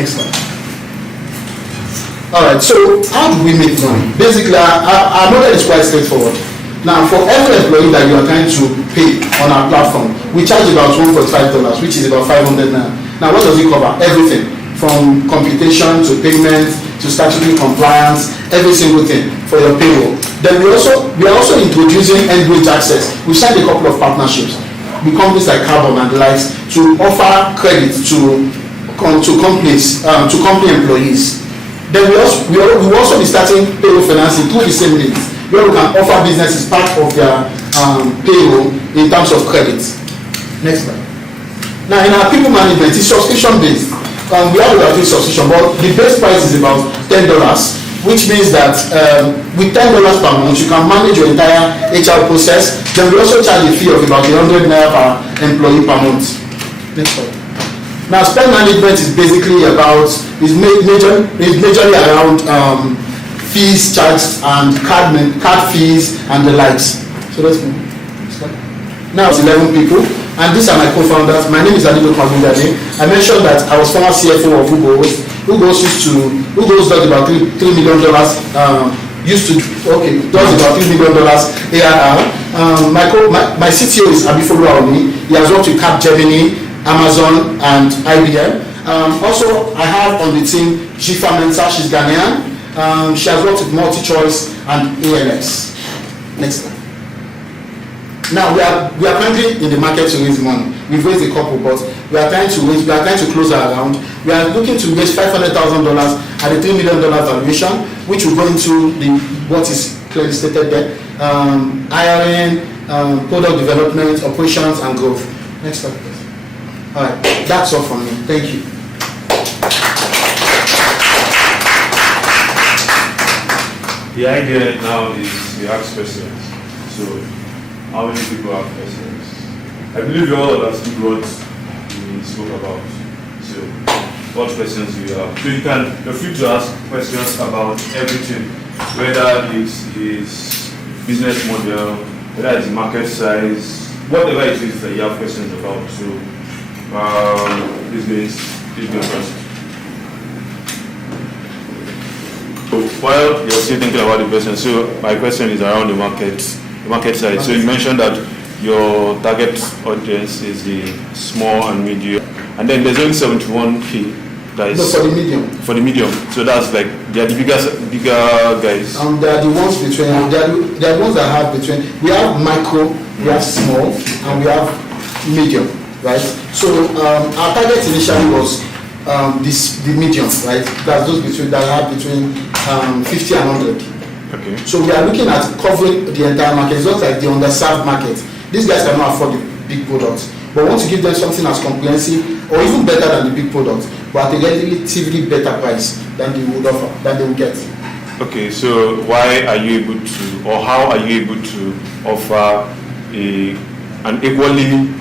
Next slide. All right, so how do we make money? Basically, our model is quite straightforward. Now, for every employee that you are trying to pay on our platform, we charge about $1.5, which is about 500 naira. Now, what does it cover? Everything, from computation to payment to statutory compliance, every single thing for your payroll. Then we are also introducing end-wage access. We signed a couple of partnerships with companies like Carbon and the likes to offer credit to companies, to company employees. Then we will also be starting payroll financing through the same means, where we can offer businesses part of their payroll in terms of credit. Next slide. Now, in our people management, it's subscription based. We have a subscription, but the base price is about $10, which means that with $10 per month, you can manage your entire HR process. Then we also charge a fee of about 100 naira per employee per month. Next slide. Now, spend management is basically about, is majorly around fees charged and card fees and the likes. So let's move. Now it's 11 people, and these are my co-founders. My name is Omoruyi. I mentioned that I was former CFO of Ugos. Ugos does about $3 million. Does about $3 million ARR. My CTO is Omoruyi. He has worked with Capgemini, Amazon, and IBM. Also, I have on the team Jifa Mensa. She's Ghanaian. She has worked with MultiChoice and ALX. Next slide. Now we are currently in the market to raise money. We've raised a couple, but we are trying to close our round. We are looking to raise $500,000 at the $3 million valuation, which will go into what is clearly stated there: hiring, product development, operations, and growth. Next slide, please. All right, that's all from me. Thank you. The idea now is we ask questions. So, how many people have questions? I believe you all understood what we spoke about. So, what questions do you have? So you're free to ask questions about everything, whether it's business model, whether it's market size, whatever it is that you have questions about. So, please go first. While you're still thinking about the question, so my question is around the market side. So you mentioned that your target audience is the small and medium, and then there's only 71K guys. No, for the medium. For the medium, so that's like they are the bigger guys. They are the ones between. They are ones that have between. We have micro, we have small, and we have medium, right? So our target initially was the medium, right? That's those that have between 50 and 100. Okay. So we are looking at covering the entire market. It's not like the underserved market. These guys cannot afford the big products, but we want to give them something as comprehensive or even better than the big products, but at a relatively better price than they would offer, than they would get. Okay, so why are you able to, or how are you able to offer an equally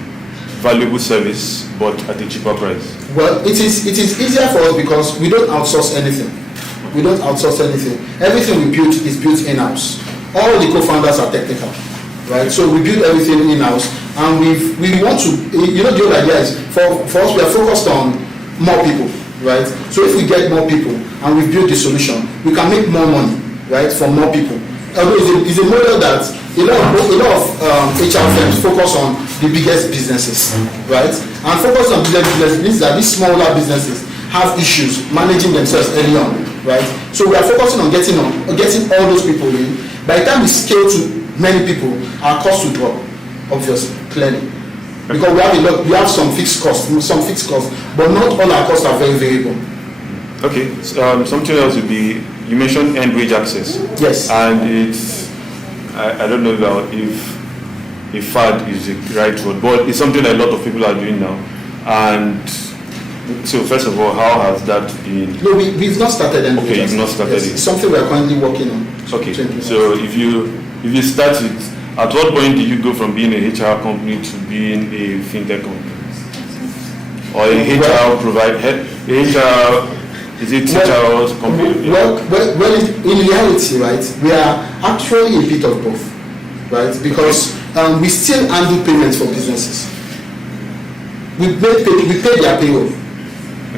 valuable service but at a cheaper price? Well, it is easier for us because we don't outsource anything. Everything we build is built in-house. All the co-founders are technical, right? So we build everything in-house, and we want to, the whole idea is for us, we are focused on more people, right? So if we get more people and we build the solution, we can make more money, right, for more people. Although it's a model that a lot of HR firms focus on the biggest businesses, right? And focus on business means that these smaller businesses have issues managing themselves early on, right? So we are focusing on getting all those people in. By the time we scale to many people, our costs will drop, obviously, clearly, because we have some fixed costs, but not all our costs are very variable. Okay, something else would be, you mentioned end-wage access. Yes. And it's, I don't know if fad is the right word, but it's something that a lot of people are doing now. And so first of all, how has that been? No, we've not started end-wage access. Okay, you've not started it. It's something we are currently working on. Okay, so if you start with, at what point did you go from being a HR company to being a fintech company? Or a HR provider, is it HR company? Well, in reality, right, we are actually a bit of both, right? Because we still handle payments for businesses. We pay their payroll.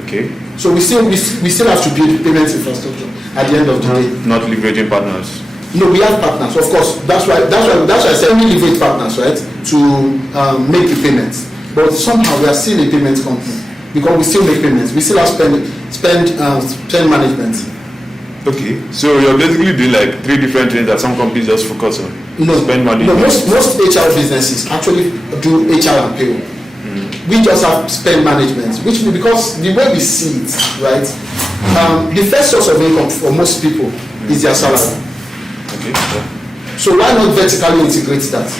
Okay. So we still have to build payments infrastructure at the end of the day. Not leveraging partners. No, we have partners, of course. That's why I said we leverage partners, right, to make the payments. But somehow we are still a payments company because we still make payments. We still have spend management. Okay, so you're basically doing like 3 different things that some companies just focus on. No, spend money. No, most HR businesses actually do HR and payroll. We just have spend management, which because the way we see it, right, the first source of income for most people is their salary. Okay. Yeah. So why not vertically integrate that?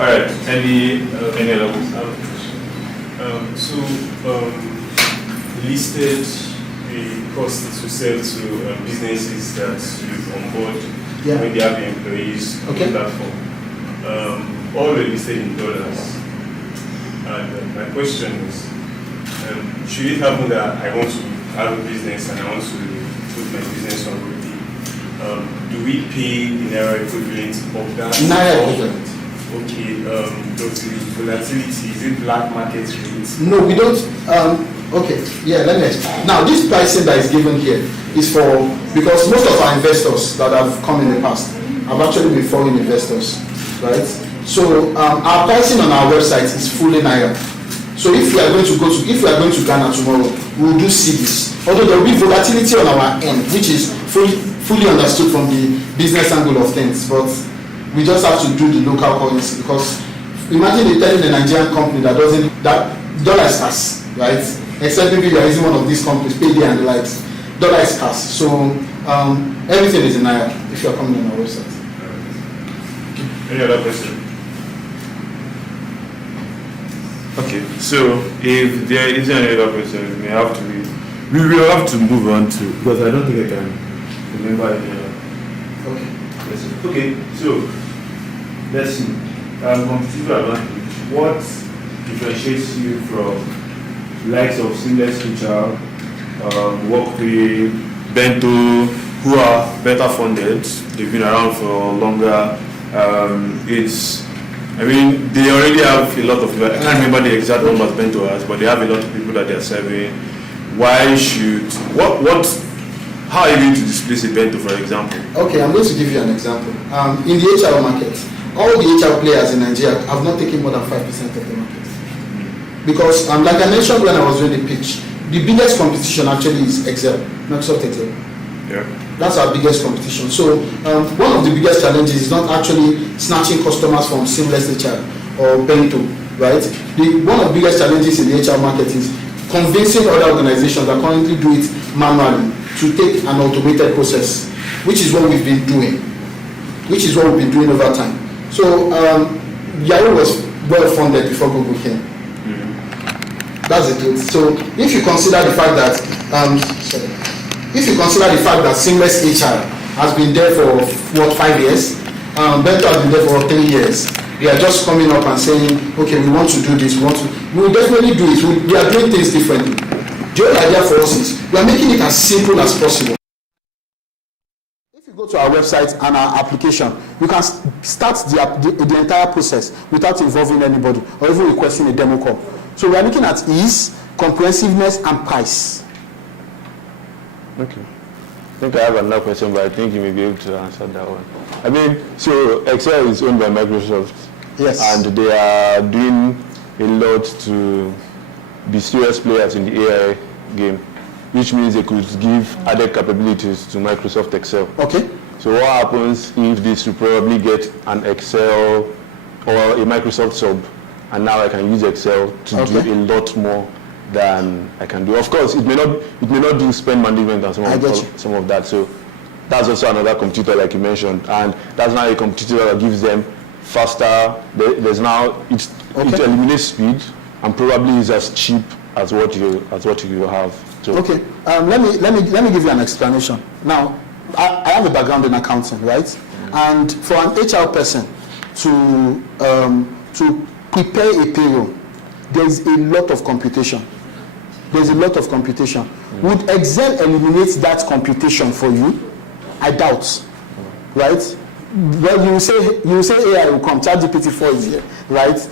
All right. Any other questions? Listed the costs to sell to businesses that you onboard when they have the employees on the platform. All are listed in dollars. And my question is, should it happen that I want to have a business and I want to put my business on royalty? Do we pay the Naira equivalent of that? Naira equivalent. Okay. Does the volatility, is it black market rates? No, we don't. Okay, yeah, let me explain. Now, this pricing that is given here is for, because most of our investors that have come in the past have actually been foreign investors, right? So our pricing on our website is fully Naira. So if we are going to Ghana tomorrow, we will do cedis. Although there will be volatility on our end, which is fully understood from the business angle of things, but we just have to do the local currency because imagine telling the Nigerian company that dollar is scarce, right? Except maybe you are using one of these companies, Payday and the likes. Dollar is scarce. So everything is in Naira if you are coming on our website. Any other question? Okay, so if there isn't any other question, we will have to move on to, because I don't think I can remember any other. Okay, so let's see. Competitive advantage. What differentiates you from likes of Seamless HR, Workpay, Bento, who are better funded? They've been around for longer. They already have a lot of people. I can't remember the exact numbers Bento has, but they have a lot of people that they're serving. How are you going to displace a Bento, for example? Okay, I'm going to give you an example. In the HR market, all the HR players in Nigeria have not taken more than 5% of the market. Because, like I mentioned when I was doing the pitch, the biggest competition actually is Excel, Microsoft Excel. Yeah. That's our biggest competition. So, one of the biggest challenges is not actually snatching customers from Seamless HR or Bento, right? One of the biggest challenges in the HR market is convincing other organizations that currently do it manually to take an automated process, which is what we've been doing, over time. So, Yahoo was well funded before Google came. That's the truth. So if you consider the fact that Seamless HR has been there for 5 years, Bento has been there for 3 years, they are just coming up and saying, okay, we want to do this, we will definitely do it. We are doing things differently. The whole idea for us is we are making it as simple as possible. If you go to our website and our application, you can start the entire process without involving anybody or even requesting a demo call. So we are looking at ease, comprehensiveness, and price. Okay. I think I have another question, but I think you may be able to answer that one. So Excel is owned by Microsoft. Yes. And they are doing a lot to be serious players in the AI game, which means they could give added capabilities to Microsoft Excel. Okay. So what happens if this will probably get an Excel or a Microsoft sub, and now I can use Excel to do a lot more than I can do. Of course, it may not do spend management and some of that. So that's also another competitor, like you mentioned, and that's now a competitor that gives them faster. It eliminates speed and probably is as cheap as what you have. So. Okay, let me give you an explanation. Now, I have a background in accounting, right? And for an HR person to prepare a payroll, there is a lot of computation. Would Excel eliminate that computation for you? I doubt, right? well, you say AI will come, ChatGPT 4 is here, right?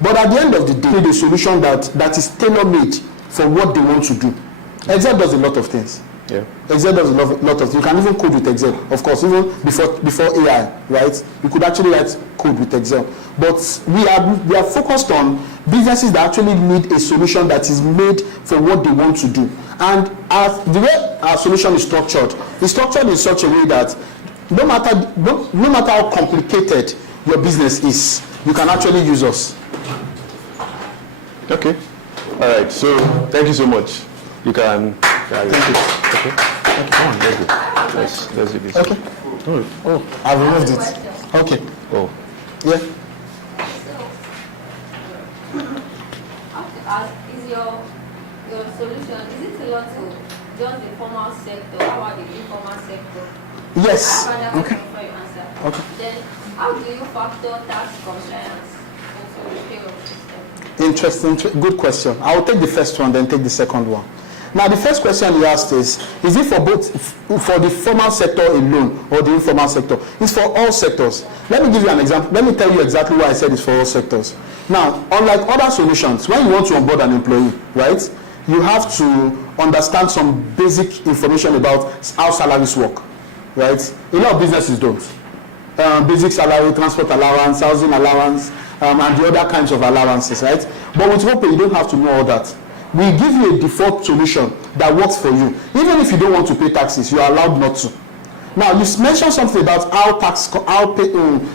But at the end of the day, the solution that is tailor-made for what they want to do. Excel does a lot of things. Yeah. Excel does a lot of things. You can even code with Excel, of course, even before AI, right? You could actually write code with Excel. But we are focused on businesses that actually need a solution that is made for what they want to do. And the way our solution is structured in such a way that no matter how complicated your business is, you can actually use us. Okay. All right. So thank you so much. You can. Thank you. Okay. Come on, let's go. Let's do this. Okay. Oh, I've removed it. Okay. Oh. Yeah. Is your solution, is it a lot to just the formal sector? How about the informal sector? Yes. Okay. Okay. Then how do you factor tax compliance into the payroll system? Interesting, good question. I will take the first one, then take the second one. Now, the first question you asked is it for the formal sector alone or the informal sector? It's for all sectors. Let me give you an example. Let me tell you exactly why I said it's for all sectors. Now, unlike other solutions, when you want to onboard an employee, right, you have to understand some basic information about how salaries work, right? A lot of businesses don't. Basic salary, transport allowance, housing allowance, and the other kinds of allowances, right? But with Hope, you don't have to know all that. We give you a default solution that works for you. Even if you don't want to pay taxes, you are allowed not to. Now, you mentioned something about how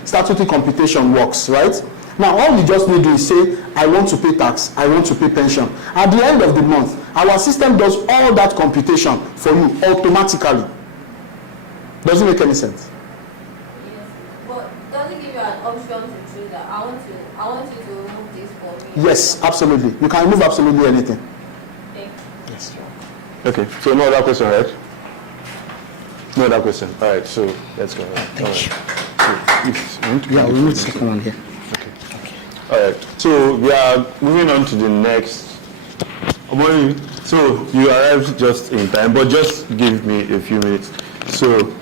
statutory computation works, right? Now, all you just need to do is say, I want to pay tax, I want to pay pension. At the end of the month, our system does all that computation for you automatically. Does it make any sense? Yes. But does it give you an option to choose that? I want you to remove this for me. Yes, absolutely. You can remove absolutely anything. Yes. Okay. So no other question, right? No other question. All right. So let's go. Thank you. Yeah, we'll move the second one here. All right. So we are moving on to the next. Omoruyi, so you arrived just in time, but just give me a few minutes. So.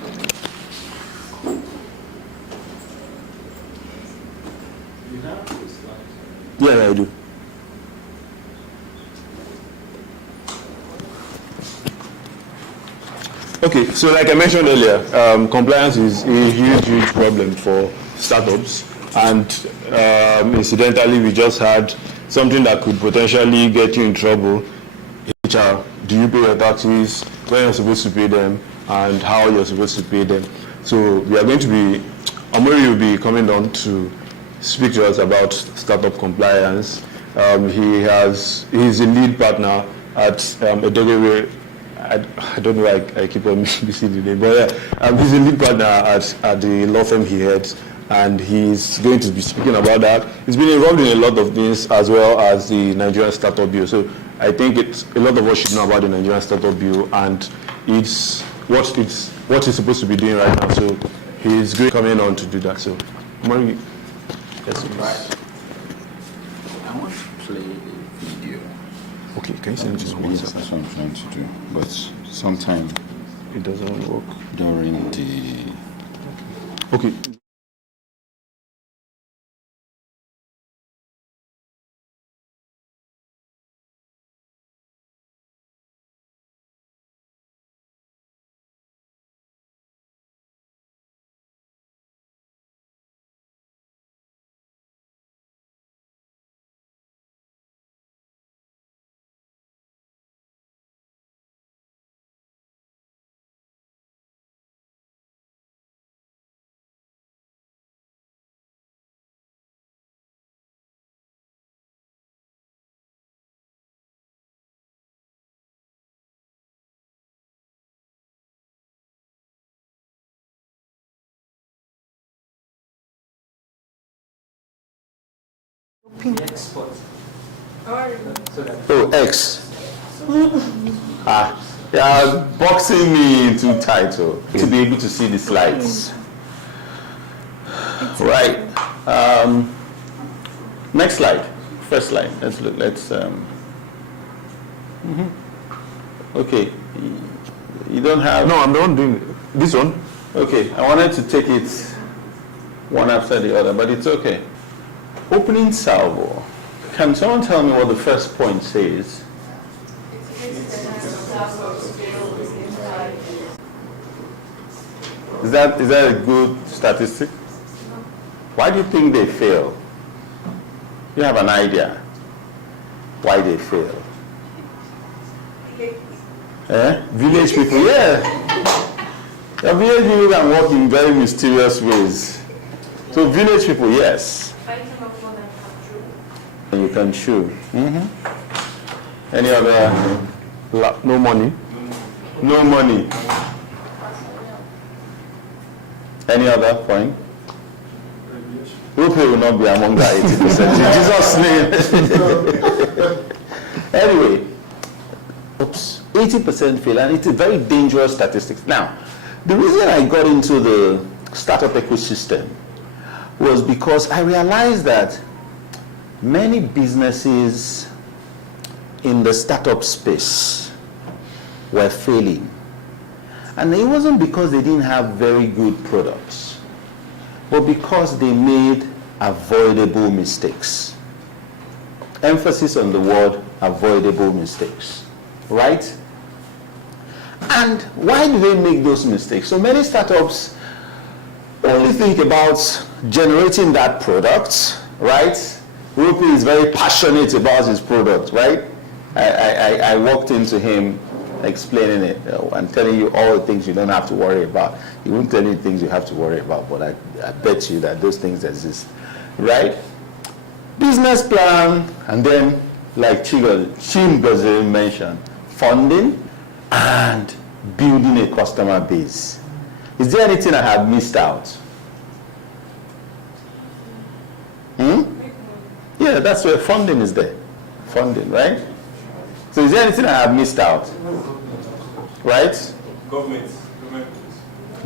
Yeah, I do. Okay, so like I mentioned earlier, compliance is a huge problem for startups, and incidentally, we just had something that could potentially get you in trouble. HR, do you pay your taxes, when you're supposed to pay them, and how you're supposed to pay them? So we are going to be, Omoruyi will be coming on to speak to us about startup compliance. He's a lead partner at Edoigiawerie. I don't know why I keep on missing the name, but he's a lead partner at the law firm he heads, and he's going to be speaking about that. He's been involved in a lot of things as well as the Nigerian Startup Bill. So I think a lot of us should know about the Nigerian Startup Bill, and it's what he's supposed to be doing right now. So he's going coming on to do that. So, Omoruyi. Yes, right. I want to play a video. Okay, can you send it to me? Yes, that's what I'm trying to do. But sometime It doesn't work. during the... Okay. Oh, X. They are boxing me into title to be able to see the slides. Right. Next slide. First slide. Let's look. Okay. You don't have... No, I'm the one doing it. This one? Okay. I wanted to take it one after the other, but it's okay. Opening salvo. Can someone tell me what the first point says? Is that a good statistic? Why do you think they fail? You have an idea why they fail? Village people, yeah. The village people can work in very mysterious ways. So village people, yes. And you can chew. Any other? No money. No money. Any other point? Rupee will not be among the 80%. In Jesus' name. Anyway, 80% fail, and it's a very dangerous statistic. Now, the reason I got into the startup ecosystem was because I realized that many businesses in the startup space were failing. And it wasn't because they didn't have very good products, but because they made avoidable mistakes. Emphasis on the word avoidable mistakes, right? And why do they make those mistakes? So many startups only think about generating that product, right? Rupee is very passionate about his product, right? I walked into him explaining it and telling you all the things you don't have to worry about. He won't tell you things you have to worry about, but I bet you that those things exist, right? Business plan, and then, like Chimgozi mentioned, funding and building a customer base. Is there anything I have missed out? Yeah, that's where funding is there. Funding, right? So is there anything I have missed out? Right?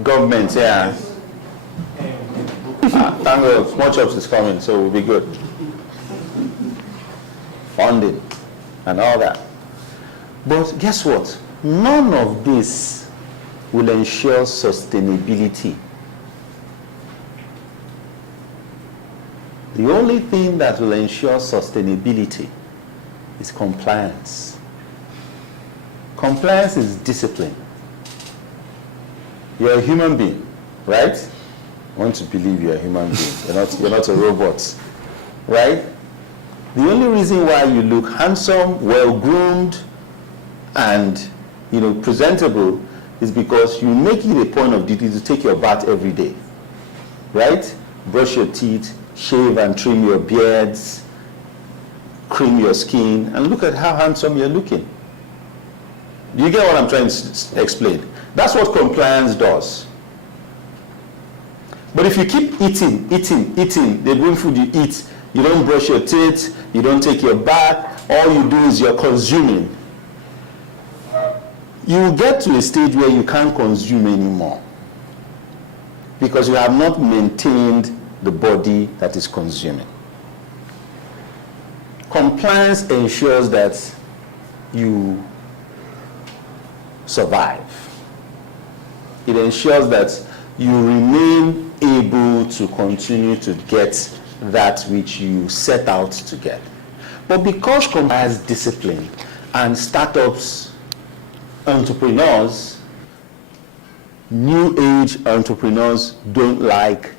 Government, yeah. Thank God, Small Chops is coming, so we'll be good. Funding and all that. But guess what? None of this will ensure sustainability. The only thing that will ensure sustainability is compliance. Compliance is discipline. You're a human being, right? I want to believe you're a human being. You're not a robot, right? The only reason why you look handsome, well-groomed, and presentable is because you make it a point of duty to take your bath every day, right? Brush your teeth, shave and trim your beards, cream your skin, and look at how handsome you're looking. Do you get what I'm trying to explain? That's what compliance does. But if you keep eating, they bring food you eat, you don't brush your teeth, you don't take your bath, all you do is you're consuming. You will get to a stage where you can't consume anymore because you have not maintained the body that is consuming. Compliance ensures that you survive. It ensures that you remain able to continue to get that which you set out to get. But because compliance discipline and startups, entrepreneurs, new age entrepreneurs don't like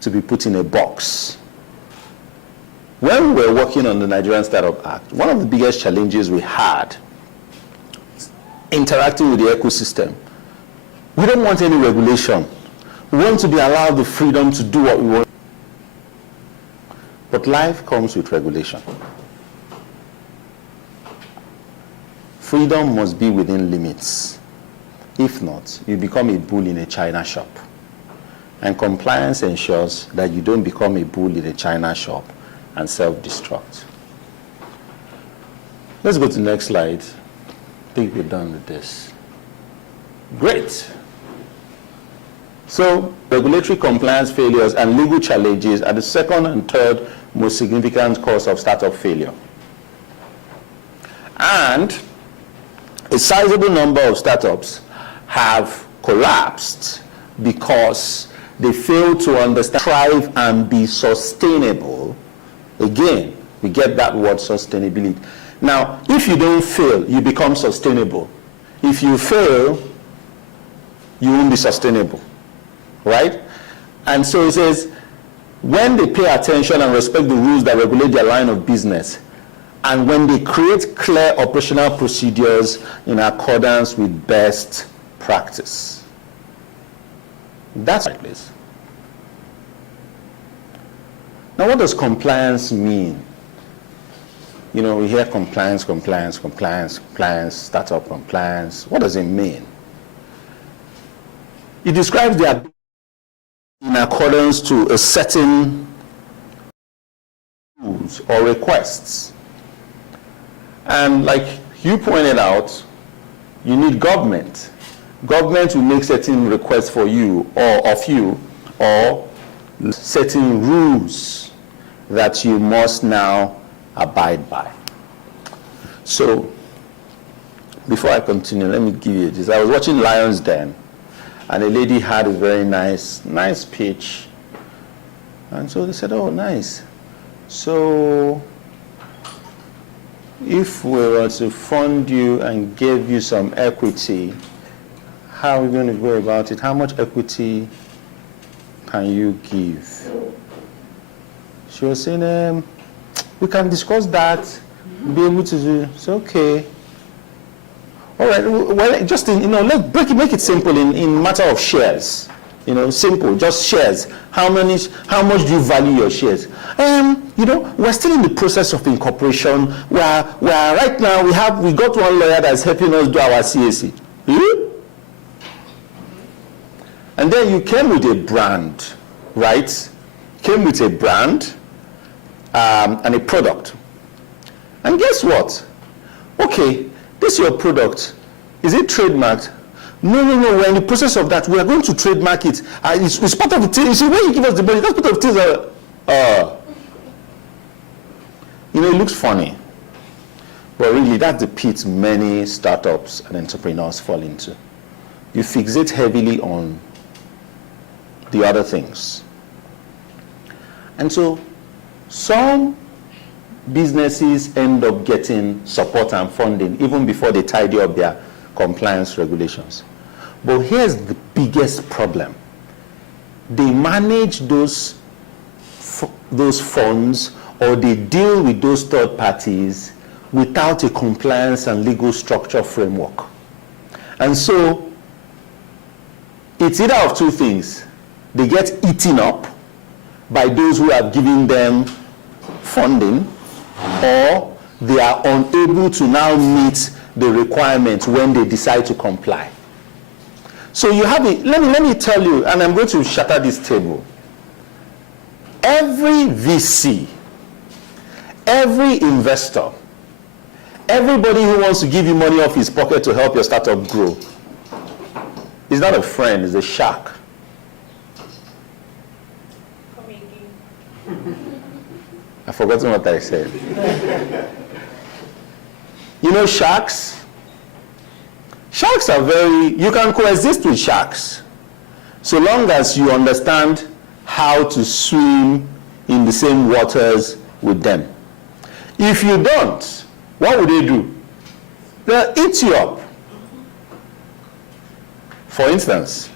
to be put in a box. When we were working on the Nigerian Startup Act, one of the biggest challenges we had interacting with the ecosystem, we don't want any regulation. We want to be allowed the freedom to do what we want. But life comes with regulation. Freedom must be within limits. If not, you become a bull in a china shop. And compliance ensures that you don't become a bull in a china shop and self-destruct. Let's go to the next slide. I think we're done with this. Great. So, regulatory compliance failures and legal challenges are the second and third most significant cause of startup failure. And a sizable number of startups have collapsed because they fail to understand, thrive, and be sustainable. Again, we get that word sustainability. Now, if you don't fail, you become sustainable. If you fail, you won't be sustainable, right? And so it says, when they pay attention and respect the rules that regulate their line of business, and when they create clear operational procedures in accordance with best practice. That's the right place. Now, what does compliance mean? You know, we hear compliance, compliance, compliance, compliance, startup compliance. What does it mean? It describes the ability in accordance to a certain rules or requests. And like you pointed out, you need government. Government will make certain requests for you or of you, or certain rules that you must now abide by. So, before I continue, let me give you this. I was watching Lion's Den, and a lady had a very nice pitch. And so they said, oh, nice. So, if we were to fund you and give you some equity, how are we going to go about it? How much equity can you give? She was saying, we can discuss that, be able to do, it's okay. All right, well, just, let's make it simple in matter of shares. Simple, just shares. How much do you value your shares? We're still in the process of incorporation. Where right now we got one lawyer that's helping us do our CAC. And then you came with a brand, right? Came with a brand and a product. And guess what? Okay, this is your product. Is it trademarked? No, we're in the process of that. We are going to trademark it. It's part of the thing. You see, when you give us the money, that's part of the things. It looks funny. But really, that's the pit many startups and entrepreneurs fall into. You fixate heavily on the other things. And so, some businesses end up getting support and funding even before they tidy up their compliance regulations. But here's the biggest problem. They manage those funds, or they deal with those third parties without a compliance and legal structure framework. And so it's either of two things. They get eaten up by those who have given them funding, or they are unable to now meet the requirements when they decide to comply. So you have it. Let me tell you, and I'm going to shatter this table. Every VC, every investor, everybody who wants to give you money off his pocket to help your startup grow is not a friend, is a shark. I've forgotten what I said. Sharks? Sharks are you can coexist with sharks so long as you understand how to swim in the same waters with them. If you don't, what would they do? They'll eat you up. For instance,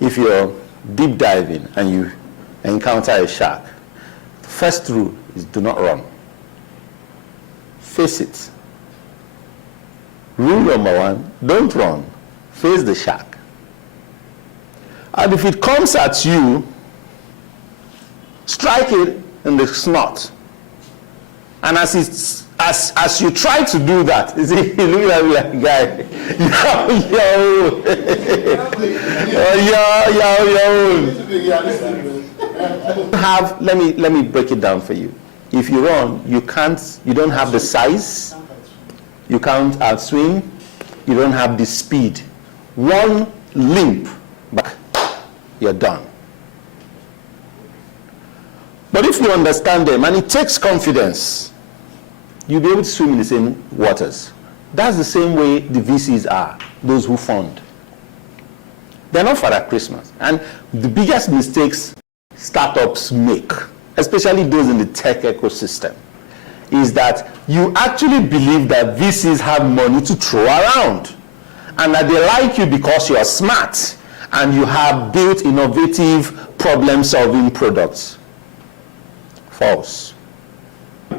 if you're deep diving and you encounter a shark, the first rule is do not run. Face it. Rule number one, don't run. Face the shark. And if it comes at you, strike it in the snout. And as you try to do that, you see, you look at me like a guy. Let me break it down for you. If you run, you don't have the size, you can't outswim, you don't have the speed. One limp back, you're done. But if you understand them, and it takes confidence, you'll be able to swim in the same waters. That's the same way the VCs are, those who fund. They're not Father Christmas. And the biggest mistakes startups make, especially those in the tech ecosystem, is that you actually believe that VCs have money to throw around and that they like you because you are smart and you have built innovative problem-solving products. False.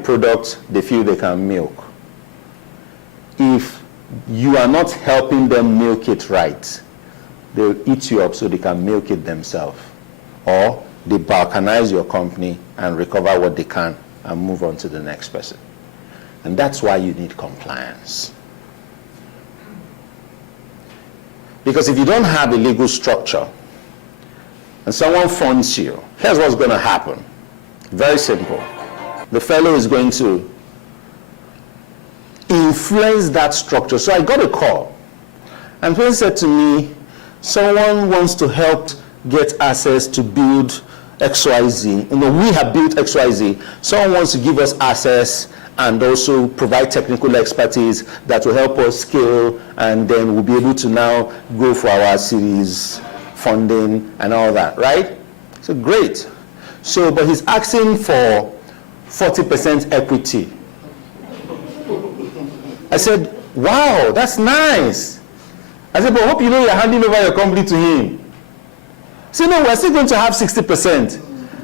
Products they feel they can milk. If you are not helping them milk it right, they'll eat you up so they can milk it themselves. Or they balkanize your company and recover what they can and move on to the next person. And that's why you need compliance. Because if you don't have a legal structure and someone funds you, here's what's going to happen. Very simple. The fellow is going to influence that structure. So I got a call, and someone said to me, someone wants to help get access to build XYZ. You know, we have built XYZ. Someone wants to give us access and also provide technical expertise that will help us scale, and then we'll be able to now go for our series funding and all that, right? So great. So, but he's asking for 40% equity. I said, wow, that's nice. I said, but I hope you know you're handing over your company to him. He said, no, we're still going to have 60%.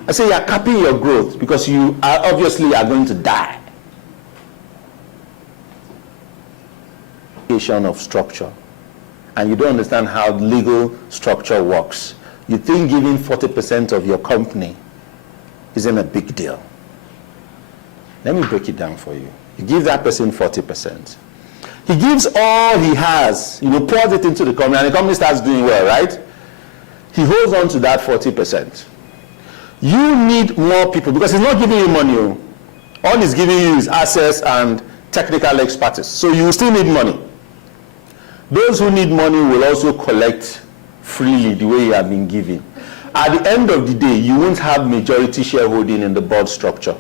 I said, you're capping your growth because you are obviously are going to die. Of structure, and you don't understand how legal structure works. You think giving 40% of your company isn't a big deal. Let me break it down for you. You give that person 40%. He gives all he has, pours it into the company, and the company starts doing well, right? He holds on to that 40%. You need more people because he's not giving you money. All he's giving you is access and technical expertise. So you still need money. Those who need money will also collect freely the way you have been giving. At the end of the day, you won't have majority shareholding in the board structure.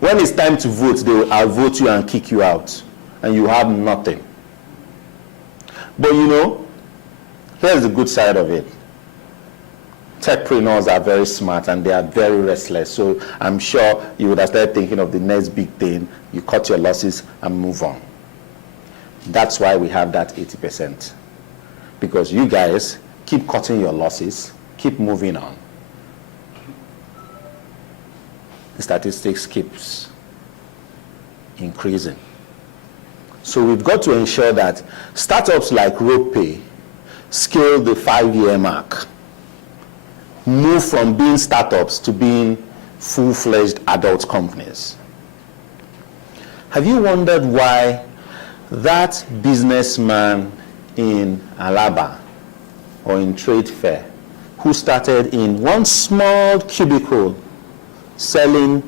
When it's time to vote, they will outvote you and kick you out, and you have nothing. But here's the good side of it. Techpreneurs are very smart and they are very restless. So I'm sure you would have started thinking of the next big thing. You cut your losses and move on. That's why we have that 80%. Because you guys keep cutting your losses, keep moving on. The statistics keeps increasing. So we've got to ensure that startups like RopePay scale the 5-year mark, move from being startups to being full-fledged adult companies. Have you wondered why that businessman in Alaba or in Trade Fair who started in one small cubicle selling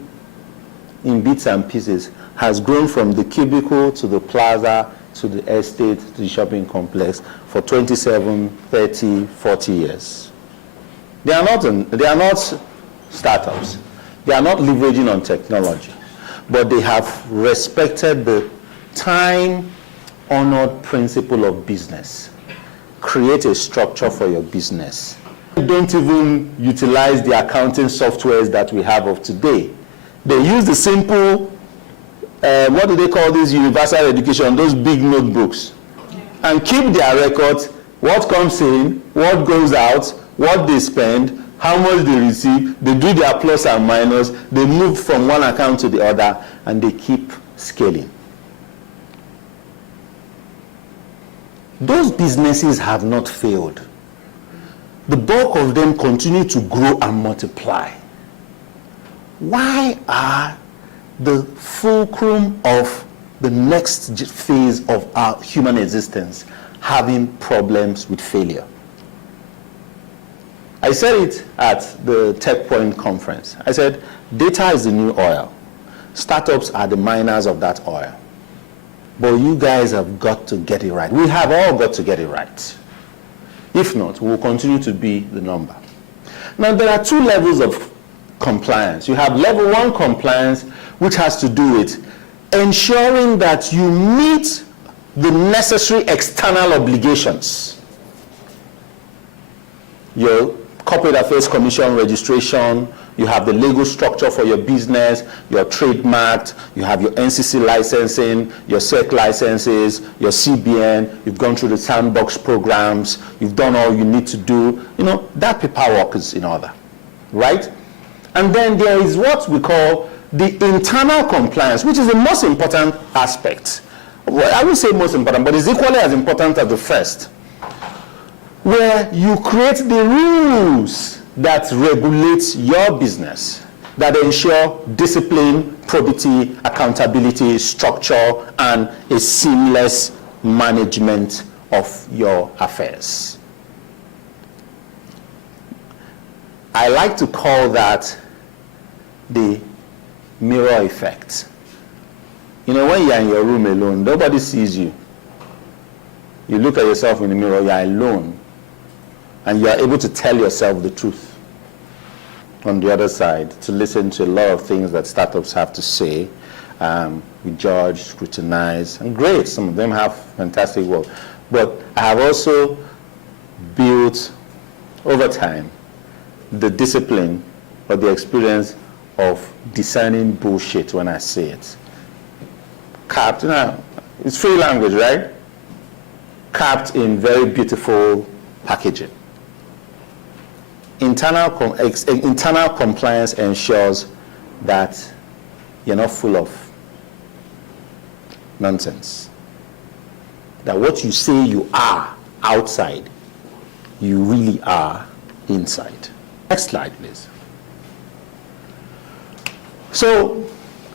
in bits and pieces has grown from the cubicle to the plaza to the estate to the shopping complex for 27, 30, 40 years? They are not startups. They are not leveraging on technology, but they have respected the time-honored principle of business. Create a structure for your business. Don't even utilize the accounting softwares that we have of today. They use the simple, what do they call this, universal education, those big notebooks, and keep their records, what comes in, what goes out, what they spend, how much they receive, they do their plus and minus, they move from one account to the other, and they keep scaling. Those businesses have not failed. The bulk of them continue to grow and multiply. Why are the fulcrum of the next phase of our human existence having problems with failure? I said it at the Techpoint conference. I said, data is the new oil. Startups are the miners of that oil. But you guys have got to get it right. We have all got to get it right. If not, we'll continue to be the number. Now, there are two levels of compliance. You have level 1 compliance, which has to do with ensuring that you meet the necessary external obligations. your corporate affairs commission registration, you have the legal structure for your business, you're trademarked, you have your NCC licensing, your SEC licenses, your CBN, you've gone through the sandbox programs, you've done all you need to do. You know, that paperwork is in order, right? And then there is what we call the internal compliance, which is the most important aspect. Well, I would say most important, but it's equally as important as the first, where you create the rules that regulate your business, that ensure discipline, probity, accountability, structure, and a seamless management of your affairs. I like to call that the mirror effect. You know, when you're in your room alone, nobody sees you. You look at yourself in the mirror, you're alone, and you're able to tell yourself the truth. On the other side, to listen to a lot of things that startups have to say, we judge, scrutinize, and great, some of them have fantastic work. But I have also built, over time, the discipline or the experience of discerning bullshit when I say it. Capped, you know, it's free language, right? Capped in very beautiful packaging. Internal compliance ensures that you're not full of nonsense. That what you say you are outside, you really are inside. Next slide, please. So,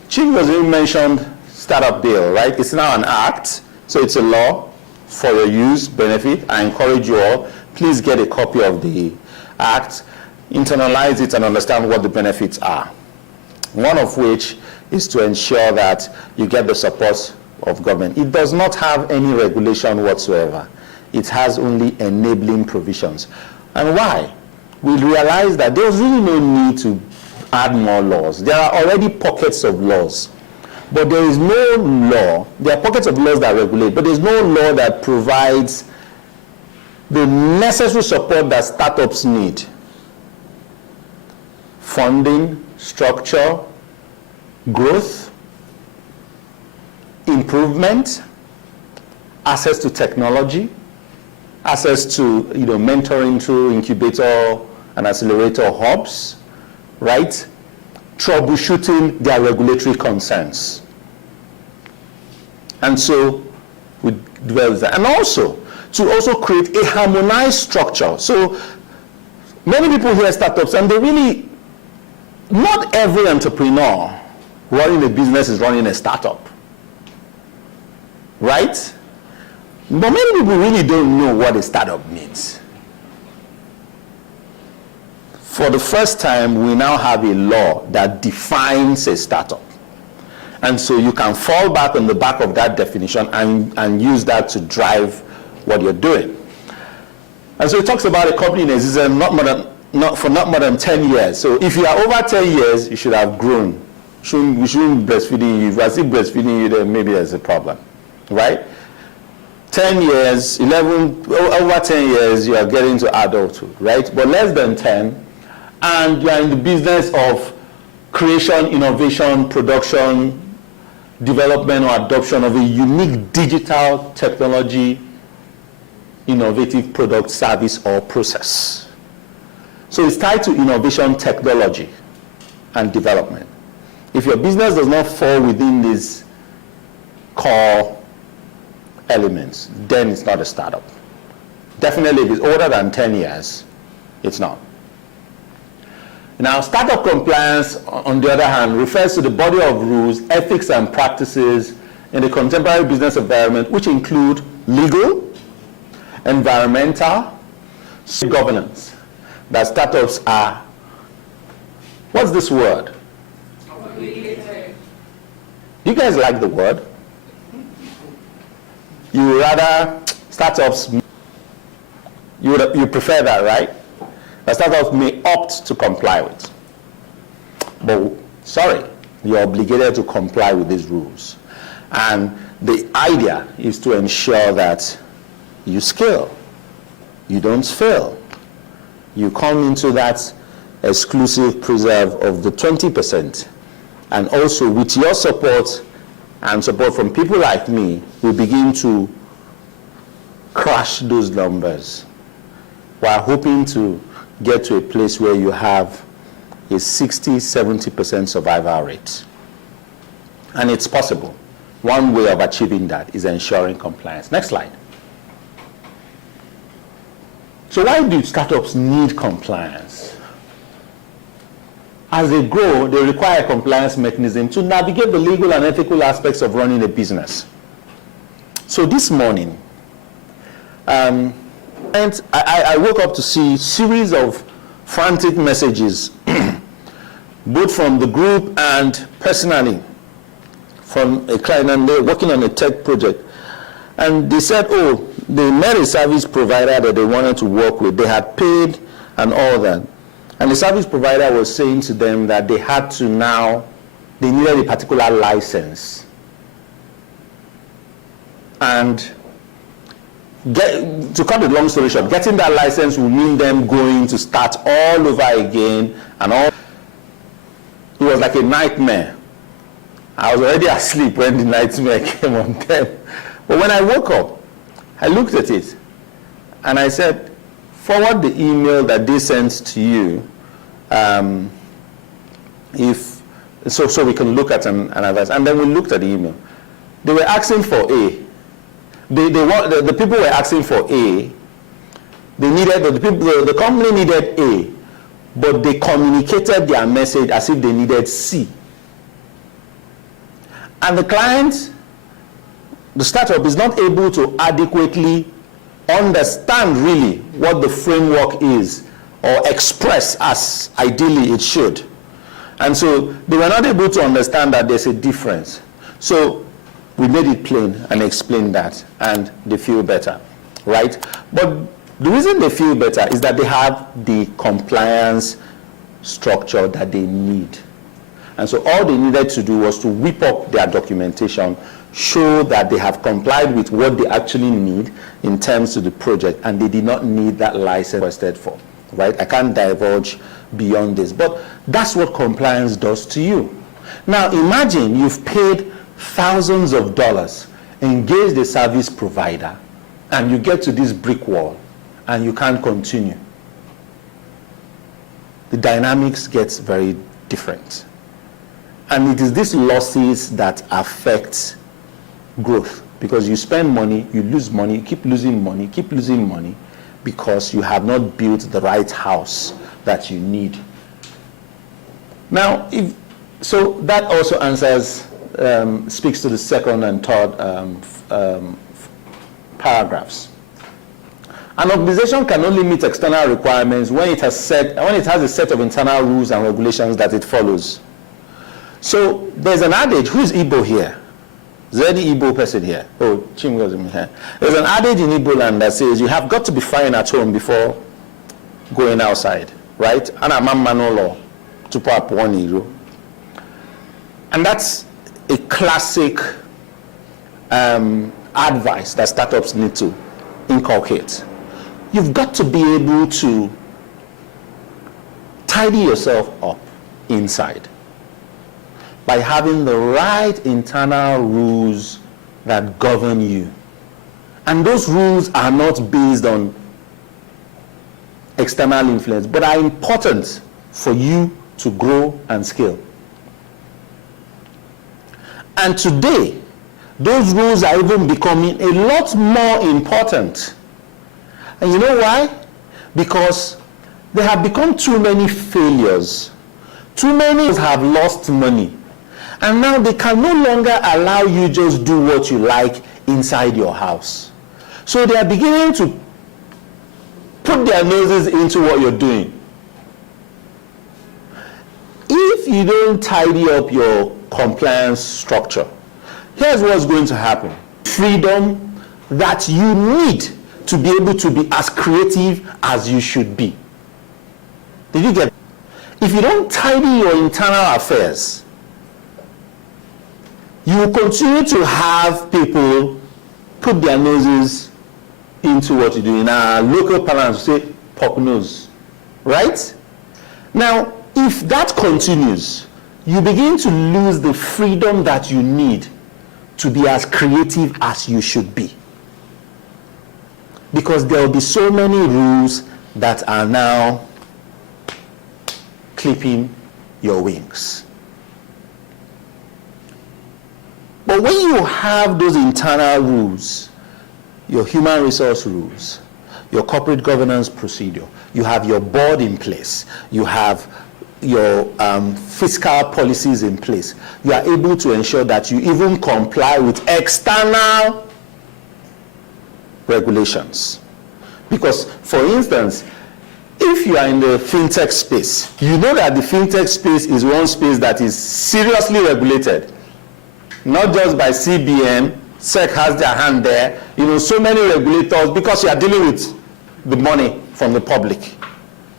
Chief was even mentioned startup bill, right? It's now an act, so it's a law for your use, benefit. I encourage you all, please get a copy of the act, internalize it, and understand what the benefits are. One of which is to ensure that you get the support of government. It does not have any regulation whatsoever. It has only enabling provisions. And why? We realize that there's really no need to add more laws. There are already pockets of laws. But there is no law, there are pockets of laws that regulate, but there's no law that provides the necessary support that startups need. Funding, structure, growth, improvement, access to technology, access to mentoring through incubator and accelerator hubs, right? Troubleshooting their regulatory concerns. And so we develop that. And also, to also create a harmonized structure. So many people hear startups, and they really, not every entrepreneur running a business is running a startup, right? But many people really don't know what a startup means. For the first time, we now have a law that defines a startup. And so you can fall back on the back of that definition and use that to drive what you're doing. And so it talks about a company in existence for not more than 10 years. So if you are over 10 years, you should have grown. We shouldn't be breastfeeding you. If I see breastfeeding you, then maybe there's a problem, right? 10 years, over 10 years, you are getting to adulthood, right? But less than 10, and you are in the business of creation, innovation, production, development, or adoption of a unique digital technology, innovative product, service, or process. So it's tied to innovation, technology, and development. If your business does not fall within these core elements, then it's not a startup. Definitely, if it's older than 10 years, it's not. Now, startup compliance, on the other hand, refers to the body of rules, ethics, and practices in the contemporary business environment, which include legal, environmental, governance, that startups are, what's this word? You guys like the word? You would rather startups, you prefer that, right? That startups may opt to comply with. But sorry, you're obligated to comply with these rules. And the idea is to ensure that you scale, you don't fail, you come into that exclusive preserve of the 20%. And also with your support and support from people like me, we begin to crush those numbers. We're hoping to get to a place where you have a 60-70% survival rate. And it's possible. One way of achieving that is ensuring compliance. Next slide. So why do startups need compliance? As they grow, they require a compliance mechanism to navigate the legal and ethical aspects of running a business. So this morning, I woke up to see a series of frantic messages, both from the group and personally, from a client, and they're working on a tech project. And they said, oh, they met a service provider that they wanted to work with. They had paid and all that. And the service provider was saying to them that they had to now, they needed a particular license. And to cut the long story short, getting that license will mean them going to start all over again and all. It was like a nightmare. I was already asleep when the nightmare came on them. But when I woke up, I looked at it and I said, forward the email that they sent to you, so we can look at an advice. And then we looked at the email. They were asking for A. The people were asking for A. They needed the company needed A, but they communicated their message as if they needed C. And the client, the startup, is not able to adequately understand really what the framework is or express as ideally it should. And so they were not able to understand that there's a difference. So we made it plain and explained that, and they feel better, right? But the reason they feel better is that they have the compliance structure that they need. And so all they needed to do was to whip up their documentation, show that they have complied with what they actually need in terms of the project, and they did not need that license requested for, right? I can't divulge beyond this, but that's what compliance does to you. Now imagine you've paid thousands of dollars, engaged a service provider, and you get to this brick wall and you can't continue. The dynamics gets very different. And it is these losses that affect growth, because you spend money, you lose money, you keep losing money because you have not built the right house that you need. Now, so that also answers, speaks to the second and third paragraphs. An organization can only meet external requirements when it has a set of internal rules and regulations that it follows. So there's an adage. Who's Igbo here? Is there any Igbo person here? Oh, Chim goes in here. There's an adage in Igbo land that says you have got to be fine at home before going outside, right? Ana manolo tupo one euro. And that's a classic advice that startups need to inculcate. You've got to be able to tidy yourself up inside by having the right internal rules that govern you. And those rules are not based on external influence, but are important for you to grow and scale. And today, those rules are even becoming a lot more important. And you know why? Because there have become too many failures. Too many have lost money. And now they can no longer allow you just do what you like inside your house. So they are beginning to put their noses into what you're doing. If you don't tidy up your compliance structure, here's what's going to happen. Freedom that you need to be able to be as creative as you should be. Did you get it? If you don't tidy your internal affairs, you will continue to have people put their noses into what you do. In our local parlance, we say, pop nose. right? Now, if that continues, you begin to lose the freedom that you need to be as creative as you should be. Because there will be so many rules that are now clipping your wings. But when you have those internal rules, your human resource rules, your corporate governance procedure, you have your board in place, you have your fiscal policies in place, you are able to ensure that you even comply with external regulations. Because, for instance, if you are in the fintech space, you know that the fintech space is one space that is seriously regulated. Not just by CBN, SEC has their hand there, so many regulators, because you are dealing with the money from the public,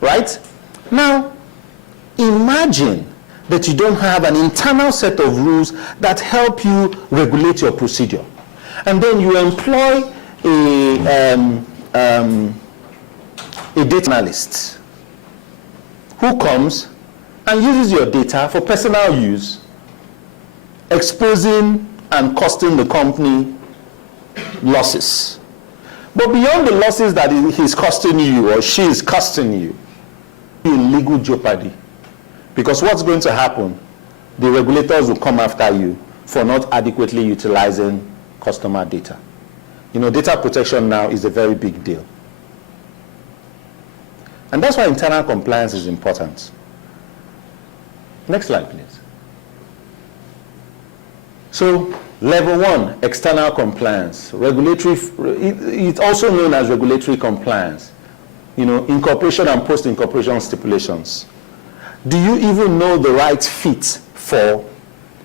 right? Now, imagine that you don't have an internal set of rules that help you regulate your procedure. And then you employ a data analyst who comes and uses your data for personal use, exposing and costing the company losses. But beyond the losses that he's costing you or she is costing you, you're in legal jeopardy. Because what's going to happen? The regulators will come after you for not adequately utilizing customer data. Data protection now is a very big deal. And that's why internal compliance is important. Next slide, please. So, level 1, external compliance. Regulatory, it's also known as regulatory compliance. Incorporation and post-incorporation stipulations. Do you even know the right fit for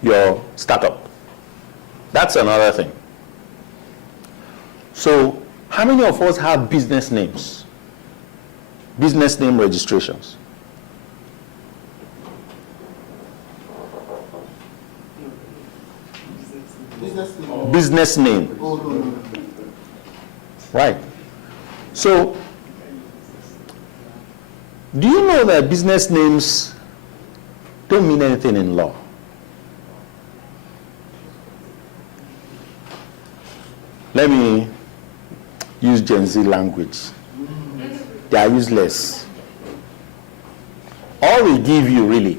your startup? That's another thing. So, how many of us have business names? Business name registrations? Business name. Right. So, do you know that business names don't mean anything in law? Let me use Gen Z language. They are useless. All we give you really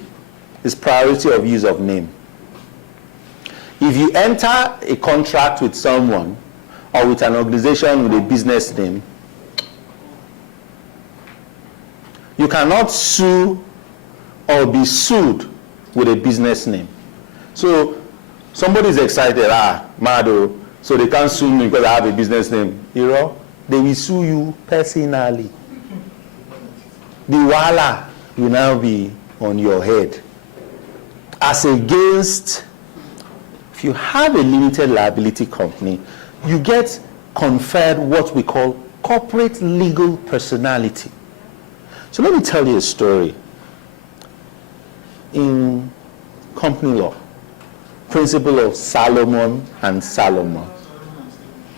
is priority of use of name. If you enter a contract with someone or with an organization with a business name, you cannot sue or be sued with a business name. So somebody is excited, Mado, so they can't sue me because I have a business name. They will sue you personally. The wala will now be on your head. As against, if you have a limited liability company, you get conferred what we call corporate legal personality. So let me tell you a story. In company law, principle of Solomon and Solomon.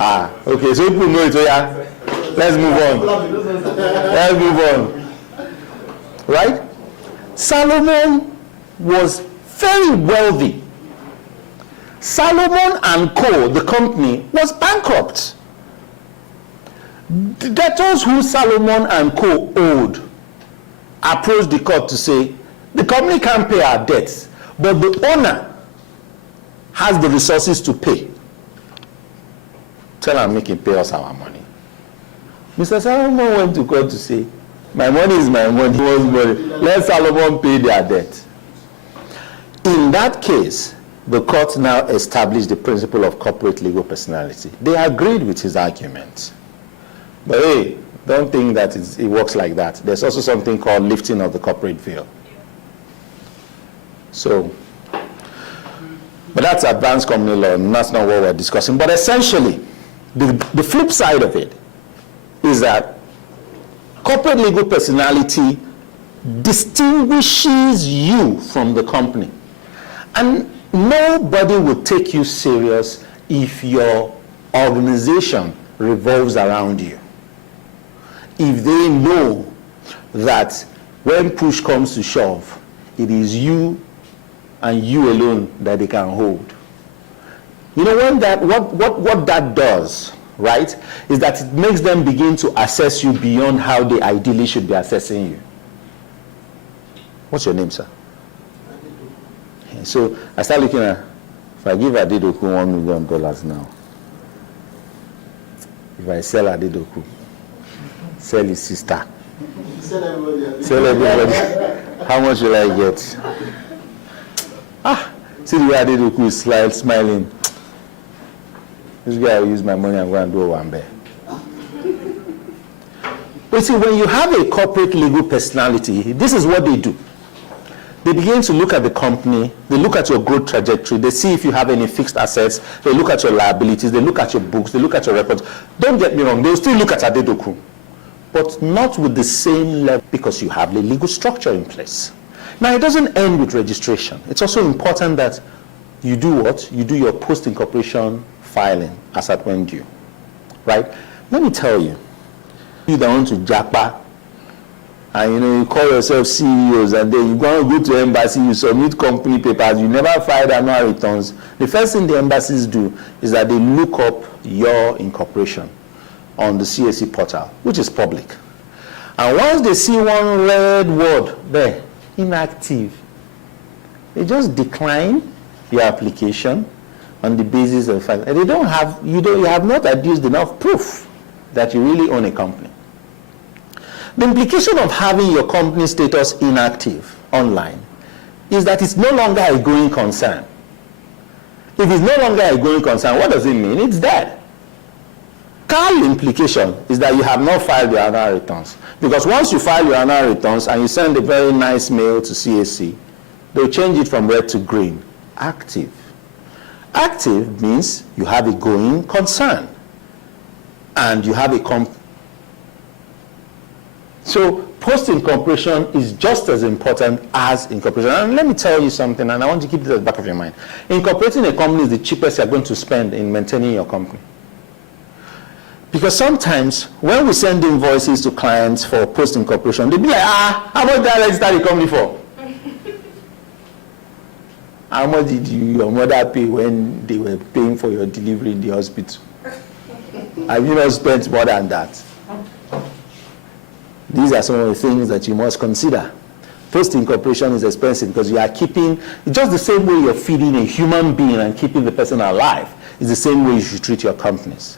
Okay, so people know it, so yeah. Let's move on. Let's move on. Right? Solomon was very wealthy. Solomon and Co., the company, was bankrupt. The debtors who Solomon and Co. owed approached the court to say, the company can't pay our debts, but the owner has the resources to pay. Tell him make him pay us our money. Mr. Solomon went to court to say, my money is my money, let Solomon pay their debt. In that case, the court now established the principle of corporate legal personality. They agreed with his argument. But hey, don't think that it works like that. There's also something called lifting of the corporate veil. So, but that's advanced company law, and that's not what we're discussing. But essentially, the flip side of it is that corporate legal personality distinguishes you from the company. And nobody will take you serious if your organization revolves around you. If they know that when push comes to shove, it is you and you alone that they can hold. You know, when that, what that does, right, is that it makes them begin to assess you beyond how they ideally should be assessing you. What's your name, sir? So I start looking at, if I give Adedoku $1 million now, if I sell Adedoku, sell his sister, sell everybody, how much will I get? See the way Adedoku is smiling. This guy will use my money and go and do a one bear. But see, when you have a corporate legal personality, this is what they do. They begin to look at the company, they look at your growth trajectory, they see if you have any fixed assets, they look at your liabilities, they look at your books, they look at your records. Don't get me wrong, they'll still look at Adedoku, but not with the same level because you have the legal structure in place. Now, it doesn't end with registration. It's also important that you do what? You do your post-incorporation filing as at when due, right? Let me tell you, you that want to japa, and you call yourself CEOs, and then you go to embassy, you submit company papers, you never file annual returns. The first thing the embassies do is that they look up your incorporation on the CAC portal, which is public. And once they see one red word there, inactive, they just decline your application on the basis of the fact that they don't have, you have not adduced enough proof that you really own a company. The implication of having your company status inactive online is that it's no longer a going concern. If it's no longer a going concern, what does it mean? It's dead. Clear implication is that you have not filed your annual returns. Because once you file your annual returns and you send a very nice mail to CAC, they'll change it from red to green. Active. Active means you have a going concern. And you have a So post-incorporation is just as important as incorporation. And let me tell you something, and I want you to keep this at the back of your mind. Incorporating a company is the cheapest you're going to spend in maintaining your company. Because sometimes when we send invoices to clients for post-incorporation, they'll be like, how much did I register the company for? How much did your mother pay when they were paying for your delivery in the hospital? Have you not spent more than that? These are some of the things that you must consider. Post-incorporation is expensive because you are keeping, just the same way you're feeding a human being and keeping the person alive, is the same way you should treat your companies.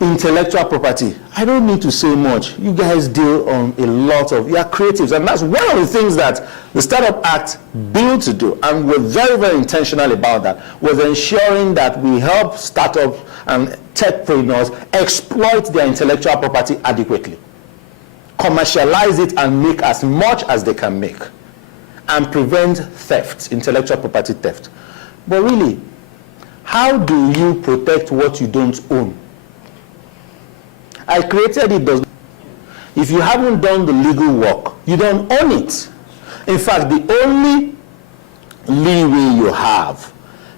Intellectual property, I don't need to say much. You guys deal on a lot of, you are creatives, and that's one of the things that the Startup Act built to do, and we're very, very intentional about that, was ensuring that we help startups and techpreneurs exploit their intellectual property adequately, commercialize it and make as much as they can make, and prevent theft, intellectual property theft. But really, how do you protect what you don't own? I created it. If you haven't done the legal work, you don't own it. In fact, the only leeway you have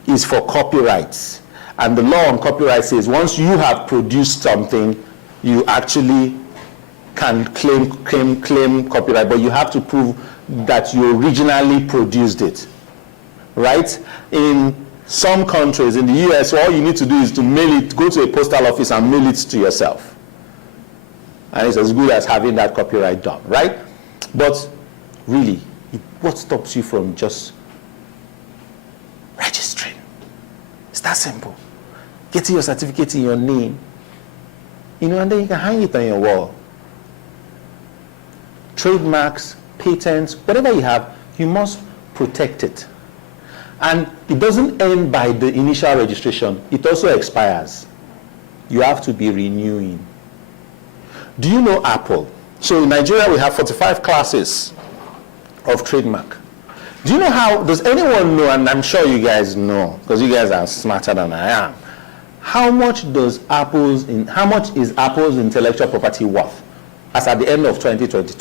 is for copyrights. And the law on copyright says once you have produced something, you actually can claim copyright, but you have to prove that you originally produced it, right? In some countries, in the US, all you need to do is to mail it, go to a postal office and mail it to yourself. And it's as good as having that copyright done, right? But really, what stops you from just registering? It's that simple. Getting your certificate in your name, and then you can hang it on your wall. Trademarks, patents, whatever you have, you must protect it. And it doesn't end by the initial registration. It also expires. You have to be renewing. Do you know Apple? So in Nigeria, we have 45 classes of trademark. Do you know how, does anyone know, and I'm sure you guys know, because you guys are smarter than I am, how much is Apple's intellectual property worth as at the end of 2022?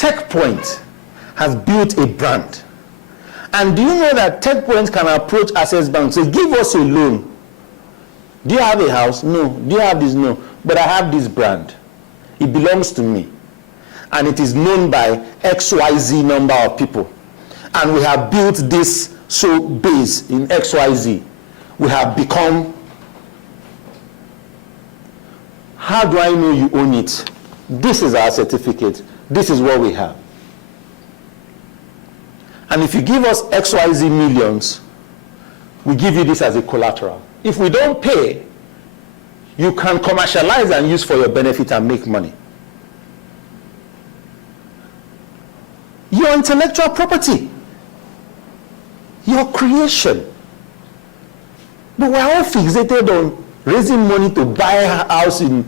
Techpoint has built a brand. And do you know that Techpoint can approach Access Bank and say, give us a loan? Do you have a house? No. Do you have this? No. But I have this brand. It belongs to me. And it is known by XYZ number of people. And we have built this base in XYZ. We have become. How do I know you own it? This is our certificate. This is what we have. And if you give us XYZ millions, we give you this as a collateral. If we don't pay, you can commercialize and use for your benefit and make money. Your intellectual property, your creation. But we're all fixated on raising money to buy a house in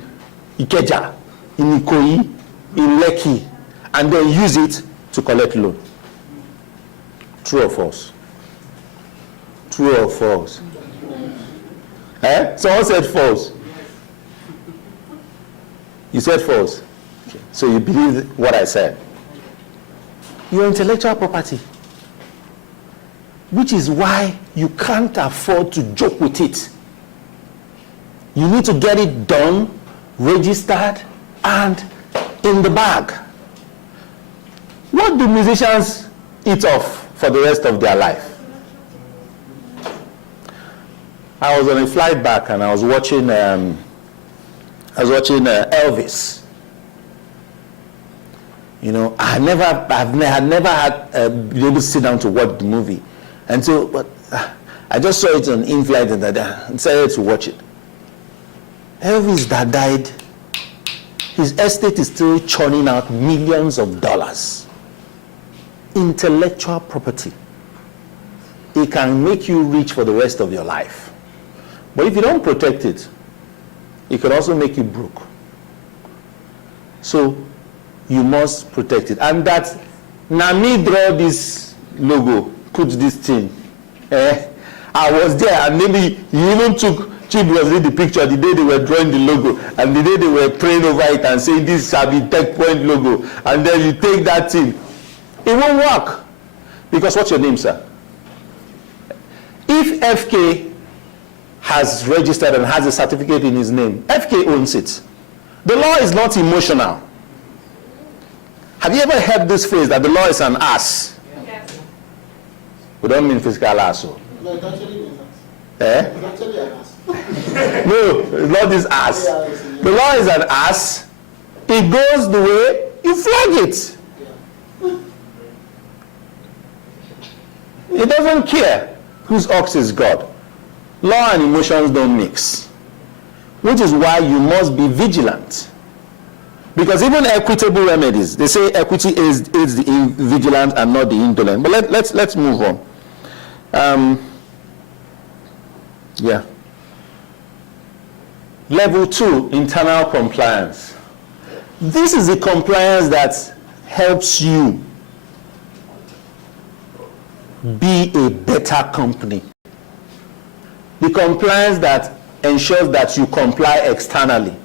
Ikeja, in Ikoyi, in Lekki, and then use it to collect loan. True or false? True or false? Someone said false. You said false. Okay. So you believe what I said. Your intellectual property, which is why you can't afford to joke with it. You need to get it done, registered, and in the bag. What do musicians eat off for the rest of their life? I was on a flight back and I was watching Elvis. You know, I had never had been able to sit down to watch the movie, and so, but I just saw it on in-flight and I decided to watch it. Elvis that died, his estate is still churning out millions of dollars. Intellectual property. It can make you rich for the rest of your life. But if you don't protect it, it can also make you broke. So you must protect it. And that Nami draw this logo, put this thing. I was there, and maybe you even took Chibuz's the picture the day they were drawing the logo, and the day they were praying over it and saying this shall be Techpoint logo, and then you take that thing. It won't work. Because what's your name, sir? If FK has registered and has a certificate in his name, FK owns it. The law is not emotional. Have you ever heard this phrase that the law is an ass? Yes. We don't mean physical ass. No, it actually means ass. It's actually an ass. No, it's not this ass. The law is an ass. It goes the way you flag it. It doesn't care whose ox is God. Law and emotions don't mix. Which is why you must be vigilant. Because even equitable remedies, they say equity aids the vigilant and not the indolent. But let's move on. Yeah. Level 2, internal compliance. This is the compliance that helps you be a better company. The compliance that ensures that you comply externally.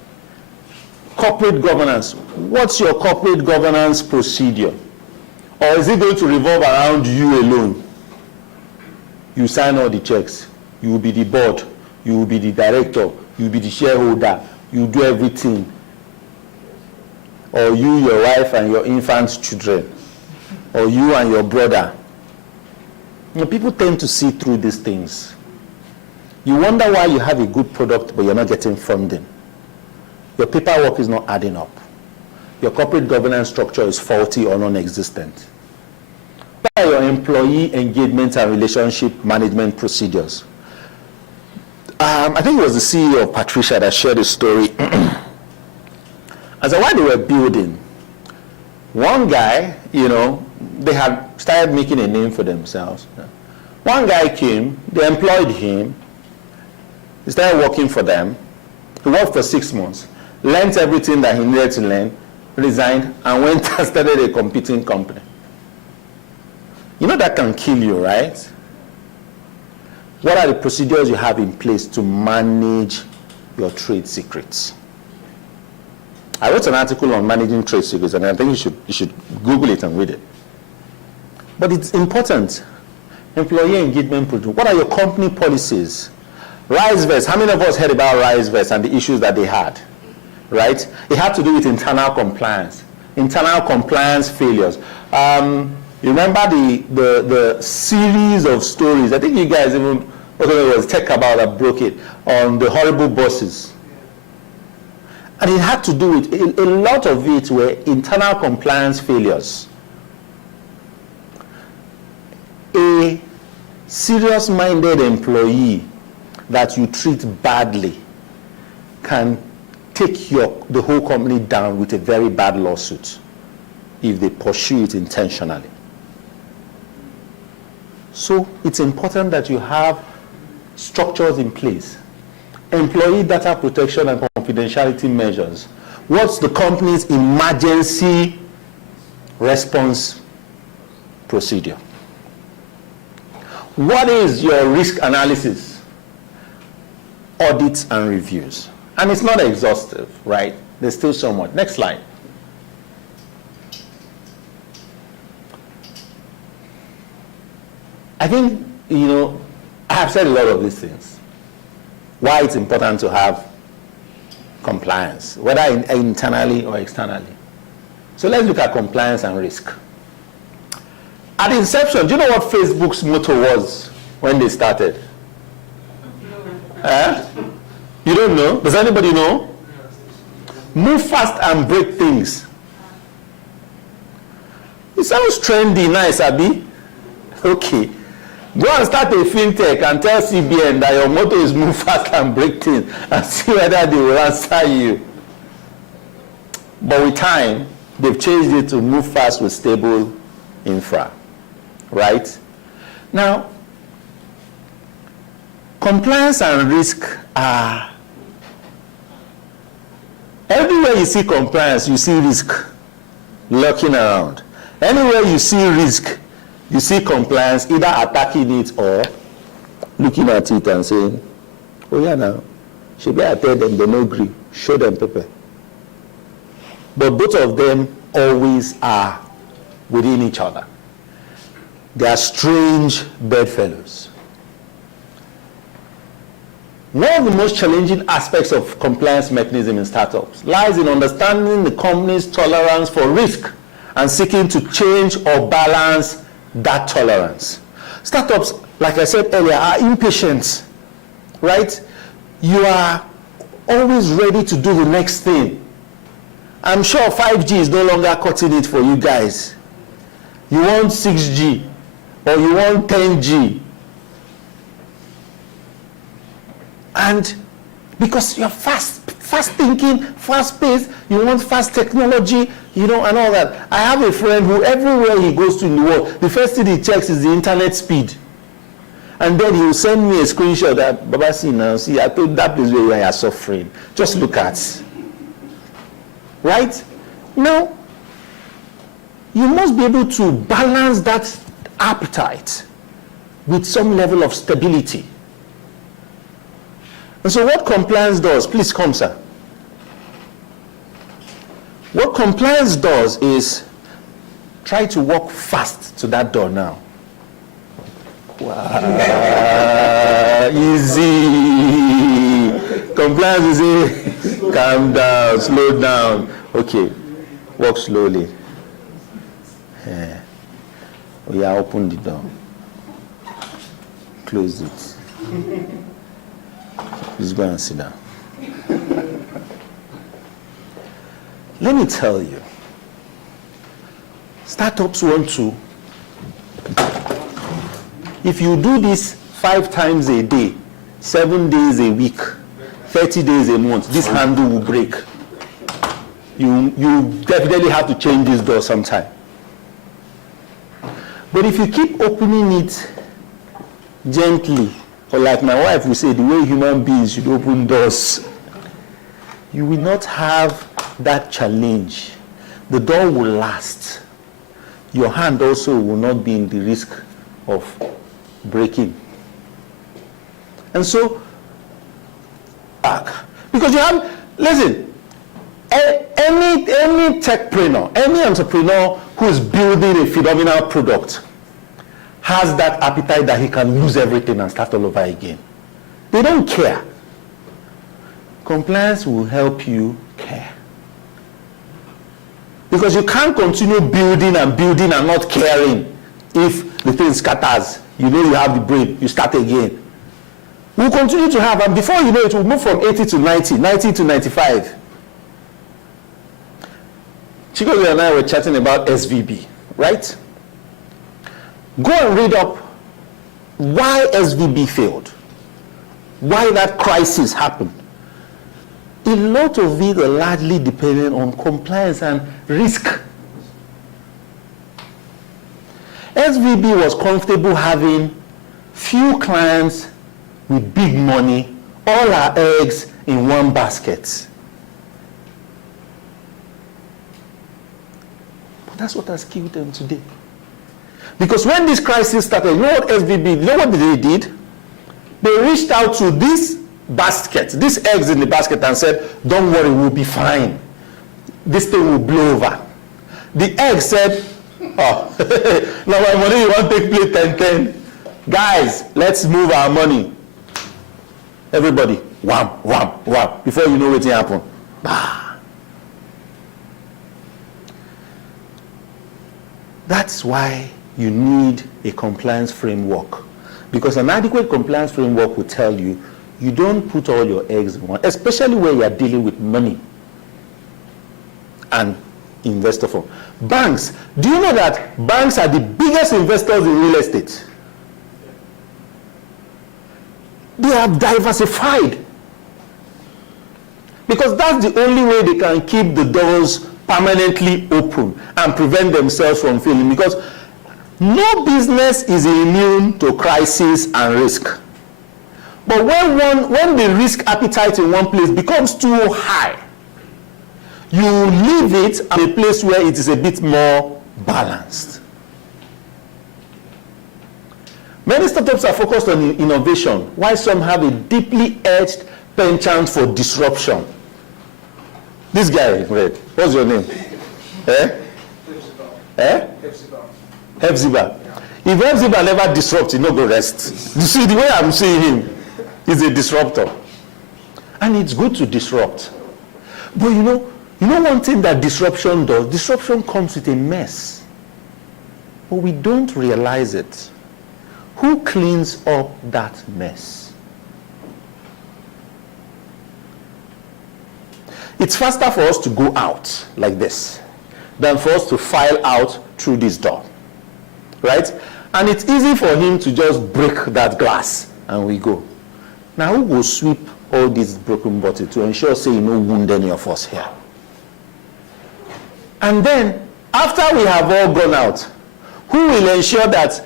Corporate governance. What's your corporate governance procedure? Or is it going to revolve around you alone? You sign all the checks. You will be the board. You will be the director. You will be the shareholder. You do everything. Or you, your wife, and your infant children. Or you and your brother. You know, people tend to see through these things. You wonder why you have a good product, but you're not getting funding. Your paperwork is not adding up. Your corporate governance structure is faulty or non-existent. What are your employee engagement and relationship management procedures? I think it was the CEO of Patricia that shared a story. As while they were building, one guy, you know, they had started making a name for themselves. One guy came, they employed him, he started working for them. He worked for 6 months, learned everything that he needed to learn, resigned, and went and started a competing company. You know that can kill you, right? What are the procedures you have in place to manage your trade secrets? I wrote an article on managing trade secrets, and I think you should Google it and read it. But it's important. Employee engagement program. What are your company policies? RiseVest. How many of us heard about RiseVest and the issues that they had? Right? It had to do with internal compliance failures. You remember the series of stories? I think you guys even was Tech About that broke it on the horrible bosses. And it had to do with a lot of it were internal compliance failures. A serious-minded employee that you treat badly can take the whole company down with a very bad lawsuit if they pursue it intentionally. So it's important that you have structures in place. Employee data protection and confidentiality measures. What's the company's emergency response procedure? What is your risk analysis? Audits and reviews. And it's not exhaustive, right? There's still so much. Next slide. I think, I have said a lot of these things. Why it's important to have compliance, whether internally or externally. So let's look at compliance and risk. At inception, do you know what Facebook's motto was when they started? You don't know? Does anybody know? Move fast and break things. It sounds trendy, nice, Abi. Okay. Go and start a fintech and tell CBN that your motto is move fast and break things and see whether they will answer you. But with time, they've changed it to move fast with stable infra. Right? Now, compliance and risk are, everywhere you see compliance, you see risk lurking around. Anywhere you see risk, you see compliance either attacking it or looking at it and saying, oh yeah now, should be I tell them they no agree, show them paper. But both of them always are within each other. They are strange bedfellows. One of the most challenging aspects of compliance mechanism in startups lies in understanding the company's tolerance for risk and seeking to change or balance that tolerance. Startups, like I said earlier, are impatient, right? You are always ready to do the next thing. I'm sure 5G is no longer cutting it for you guys. You want 6G or you want 10G. And because you're fast thinking, fast paced, you want fast technology, and all that. I have a friend who everywhere he goes to in the world, the first thing he checks is the internet speed. And then he will send me a screenshot that, Baba, see now, see, I told that place where you are suffering. Just look at. Right? Now, you must be able to balance that appetite with some level of stability. And so what compliance does, please come, sir. What compliance does is try to walk fast to that door now. Wow, easy. Compliance is easy. Calm down, slow down. Okay, walk slowly. Yeah. We are open the door. Close it. Please go and sit down. Let me tell you, startups want to, if you do this 5 times a day, 7 days a week, 30 days a month, this handle will break. You definitely have to change this door sometime. But if you keep opening it gently, or like my wife would say, the way human beings should open doors, you will not have that challenge. The door will last. Your hand also will not be in the risk of breaking. And so, because you have, listen, Any techpreneur, any entrepreneur who is building a phenomenal product has that appetite that he can lose everything and start all over again. They don't care. Compliance will help you care. Because you can't continue building and not caring if the thing scatters. You know you have the brain, you start again. We'll continue to have, and before you know it, will move from 80 to 90, 90 to 95. Chigozie and I were chatting about SVB, right? Go and read up why SVB failed, why that crisis happened. A lot of it are largely dependent on compliance and risk. SVB was comfortable having few clients with big money, all our eggs in one basket. But that's what has killed them today. Because when this crisis started, you know what SVB, you know what they did? They reached out to this basket, these eggs in the basket, and said, don't worry, we'll be fine. This thing will blow over. The egg said, oh, now my money, you want to take play 10-10. Guys, let's move our money. Everybody, wham, wham, wham. Before you know what will happen. Bah. That's why you need a compliance framework. Because an adequate compliance framework will tell you, you don't put all your eggs in one, especially when you are dealing with money and investor firm. Banks, do you know that banks are the biggest investors in real estate? They have diversified. Because that's the only way they can keep the doors permanently open and prevent themselves from failing. Because no business is immune to crisis and risk. But when the risk appetite in one place becomes too high, you leave it at a place where it is a bit more balanced. Many startups are focused on innovation, while some have a deeply edged penchant for disruption. This guy, Red, what's your name? Hefziba. If Hefziba never disrupts, he no go rest. You see, the way I'm seeing him, he's a disruptor. And it's good to disrupt. But you know one thing that disruption does? Disruption comes with a mess. But we don't realize it. Who cleans up that mess? It's faster for us to go out like this than for us to file out through this door, right? And it's easy for him to just break that glass and we go. Now who will sweep all these broken bottles to ensure, say, you no wound any of us here? And then, after we have all gone out, who will ensure that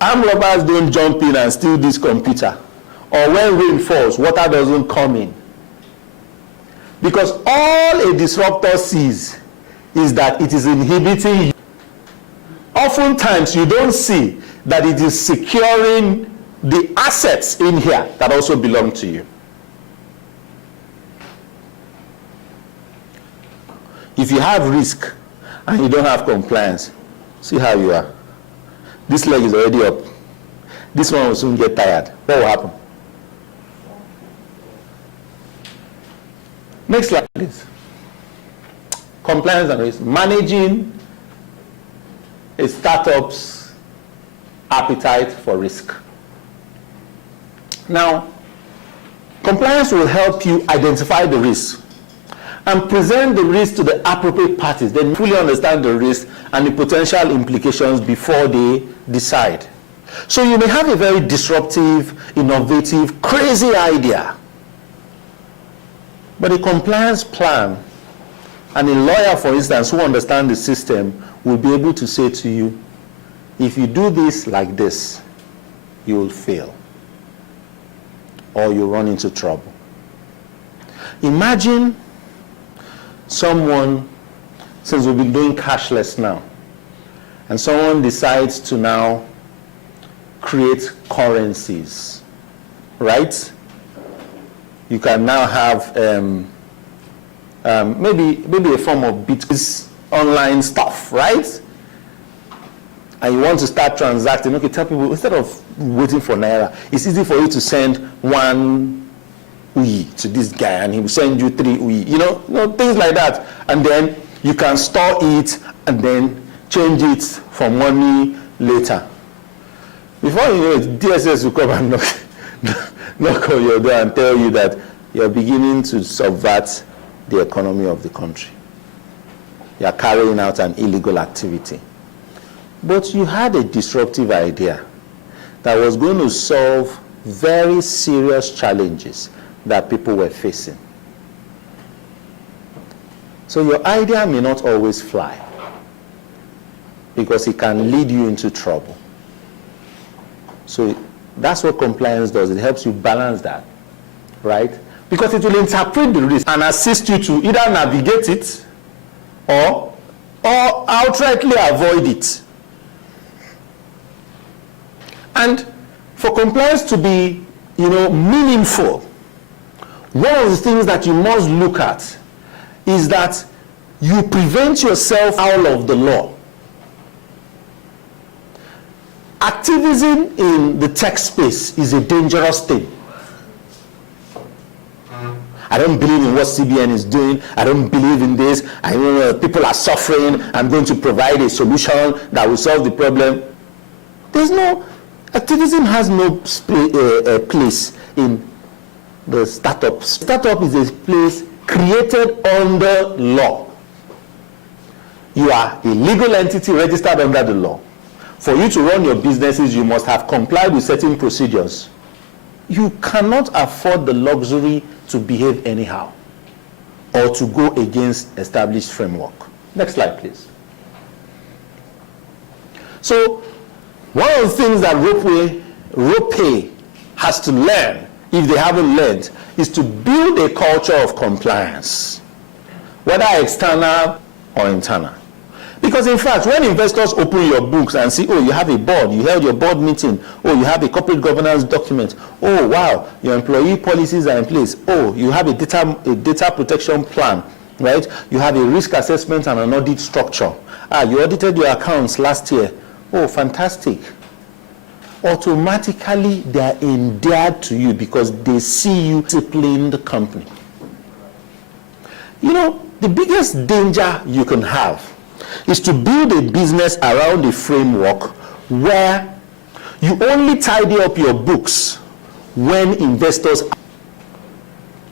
armed robbers don't jump in and steal this computer? Or when rain falls, water doesn't come in? Because all a disruptor sees is that it is inhibiting you. Oftentimes, you don't see that it is securing the assets in here that also belong to you. If you have risk and you don't have compliance, see how you are. This leg is already up. This one will soon get tired. What will happen? Next slide, please. Compliance and risk. Managing a startup's appetite for risk. Now, compliance will help you identify the risk and present the risk to the appropriate parties. They fully understand the risk and the potential implications before they decide. So you may have a very disruptive, innovative, crazy idea, but a compliance plan and a lawyer, for instance, who understands the system will be able to say to you, if you do this like this, you will fail or you'll run into trouble. Imagine someone, since we've been doing cashless now, and someone decides to now create currencies, right? You can now have maybe a form of Bitcoin online stuff, right? And you want to start transacting, okay, tell people, instead of waiting for Naira, it's easy for you to send 1 Uyi to this guy and he will send you 3 Uyi, you know, things like that. And then you can store it and then change it for money later. Before you know it, DSS will come and knock on your door and tell you that you're beginning to subvert the economy of the country. You're carrying out an illegal activity. But you had a disruptive idea that was going to solve very serious challenges that people were facing. So your idea may not always fly because it can lead you into trouble. So that's what compliance does. It helps you balance that, right? Because it will interpret the risk and assist you to either navigate it or outrightly avoid it. And for compliance to be, meaningful, one of the things that you must look at is that you prevent yourself out of the law. Activism in the tech space is a dangerous thing. I don't believe in what CBN is doing. I don't believe in this. I know people are suffering. I'm going to provide a solution that will solve the problem. Activism has no place in the startup. Startup is a place created under law. You are a legal entity registered under the law. For you to run your businesses, you must have complied with certain procedures. You cannot afford the luxury to behave anyhow or to go against established framework. Next slide, please. So, one of the things that RopePay has to learn, if they haven't learned, is to build a culture of compliance, whether external or internal. Because in fact, when investors open your books and see, oh, you have a board, you held your board meeting, oh, you have a corporate governance document, oh, wow, your employee policies are in place, oh, you have a data protection plan, right? You have a risk assessment and an audit structure. You audited your accounts last year. Oh, fantastic. Automatically, they are endeared to you because they see you discipline the company. The biggest danger you can have is to build a business around a framework where you only tidy up your books when investors,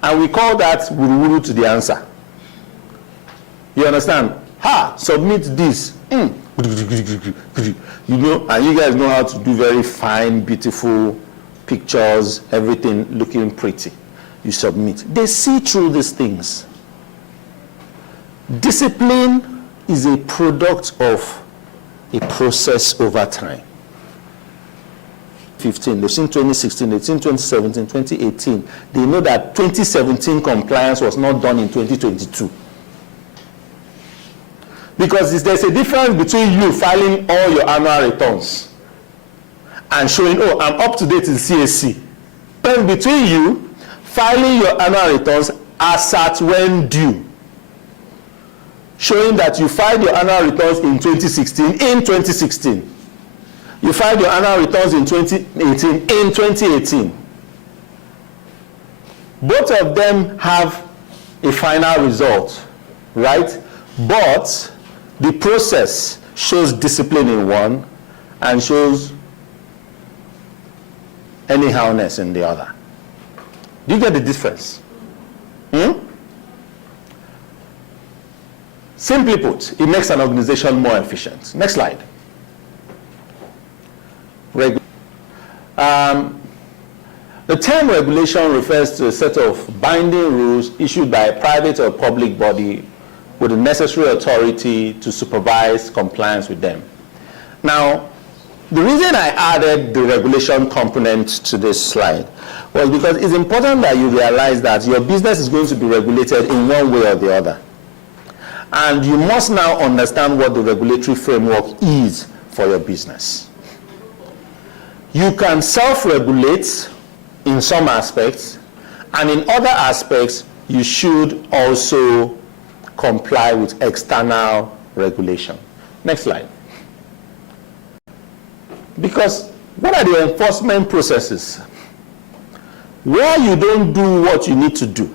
and we call that wuru to the answer. You understand? Submit this. And you guys know how to do very fine, beautiful pictures, everything looking pretty. You submit. They see through these things. Discipline is a product of a process over time. 15, they've seen 2016, they've seen 2017, 2018. They know that 2017 compliance was not done in 2022. Because there's a difference between you filing all your annual returns and showing, oh, I'm up to date in CAC. Then between you filing your annual returns as at when due, showing that you filed your annual returns in 2016, You filed your annual returns in 2018, Both of them have a final result, right? But the process shows discipline in one and shows anyhowness in the other. Do you get the difference? Simply put, it makes an organization more efficient. Next slide. The term regulation refers to a set of binding rules issued by a private or public body with the necessary authority to supervise compliance with them. Now, the reason I added the regulation component to this slide was because it's important that you realize that your business is going to be regulated in one way or the other. And you must now understand what the regulatory framework is for your business. You can self-regulate in some aspects, and in other aspects, you should also comply with external regulation. Next slide. Because what are the enforcement processes? Where you don't do what you need to do,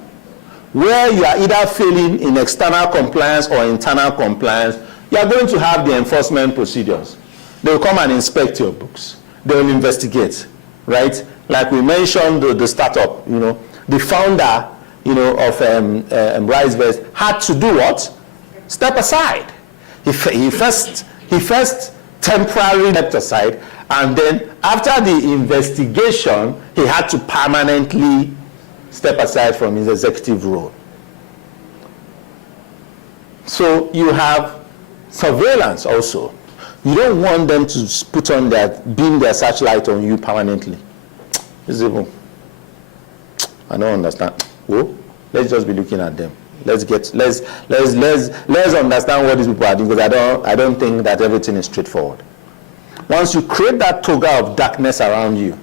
where you are either failing in external compliance or internal compliance, you are going to have the enforcement procedures. They will come and inspect your books. They will investigate, right? Like we mentioned the startup, the founder, of RiceVest had to do what? Step aside. He first temporarily stepped aside, and then after the investigation, he had to permanently step aside from his executive role. So you have surveillance also. You don't want them to beam their searchlight on you permanently. Visible. I don't understand. Oh, let's just be looking at them. Let's understand what these people are doing, because I don't think that everything is straightforward. Once you create that toga of darkness around you,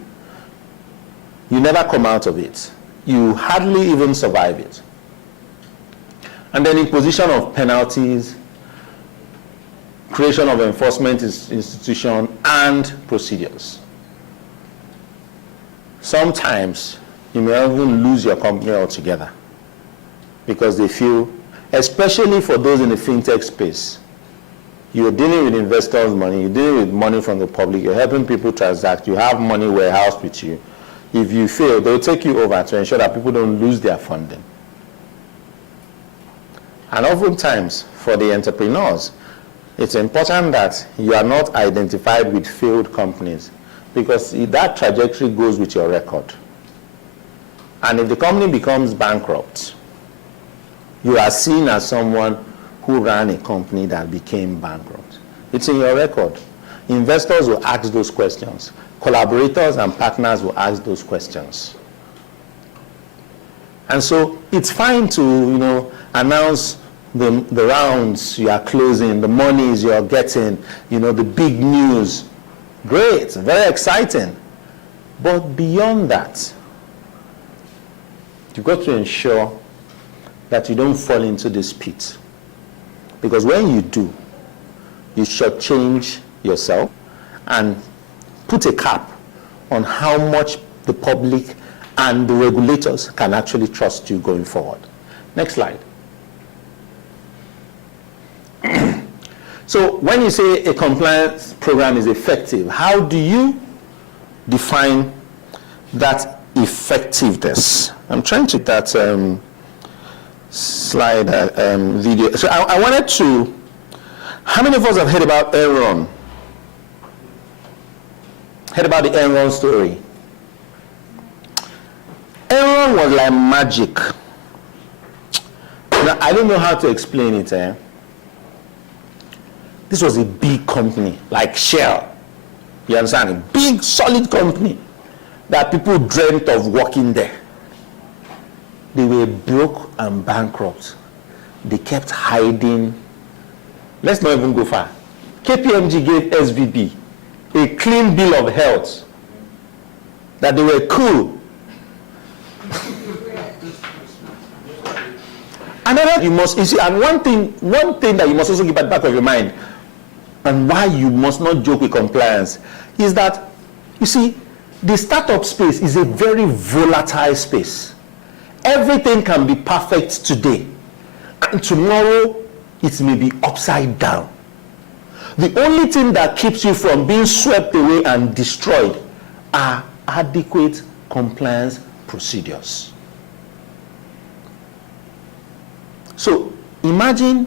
you never come out of it. You hardly even survive it. And then imposition of penalties, creation of enforcement institution, and procedures. Sometimes you may even lose your company altogether because they feel, especially for those in the fintech space, you're dealing with investors' money, you're dealing with money from the public, you're helping people transact, you have money warehoused with you. If you fail, they'll take you over to ensure that people don't lose their funding. And oftentimes, for the entrepreneurs, it's important that you are not identified with failed companies, because that trajectory goes with your record. And if the company becomes bankrupt, you are seen as someone who ran a company that became bankrupt. It's in your record. Investors will ask those questions. Collaborators and partners will ask those questions. And so it's fine to, announce the rounds you are closing, the monies you are getting, the big news. Great, very exciting. But beyond that, you've got to ensure that you don't fall into this pit. Because when you do, you shortchange yourself and put a cap on how much the public and the regulators can actually trust you going forward. Next slide. So when you say a compliance program is effective, how do you define that effectiveness? I'm trying to that slide video. So I wanted to, how many of us have heard about Enron? Heard about the Enron story? Enron was like magic. Now, I don't know how to explain it. This was a big company, like Shell. You understand? A big, solid company that people dreamt of working there. They were broke and bankrupt. They kept hiding. Let's not even go far. KPMG gave SVB a clean bill of health that they were cool. Another, you see, and one thing that you must also keep at the back of your mind, and why you must not joke with compliance, is that, you see, the startup space is a very volatile space. Everything can be perfect today, and tomorrow it may be upside down. The only thing that keeps you from being swept away and destroyed are adequate compliance procedures. So imagine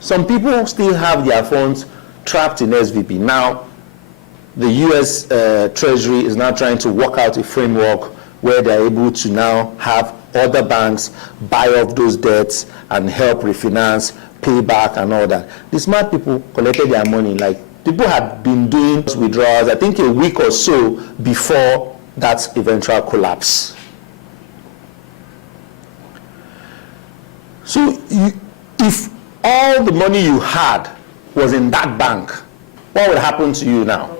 some people still have their funds trapped in SVB. Now, the US Treasury is now trying to work out a framework where they're able to now have other banks buy off those debts and help refinance, pay back and all that. The smart people collected their money. Like, people had been doing withdrawals, I think a week or so before that eventual collapse. So if all the money you had was in that bank, what would happen to you now?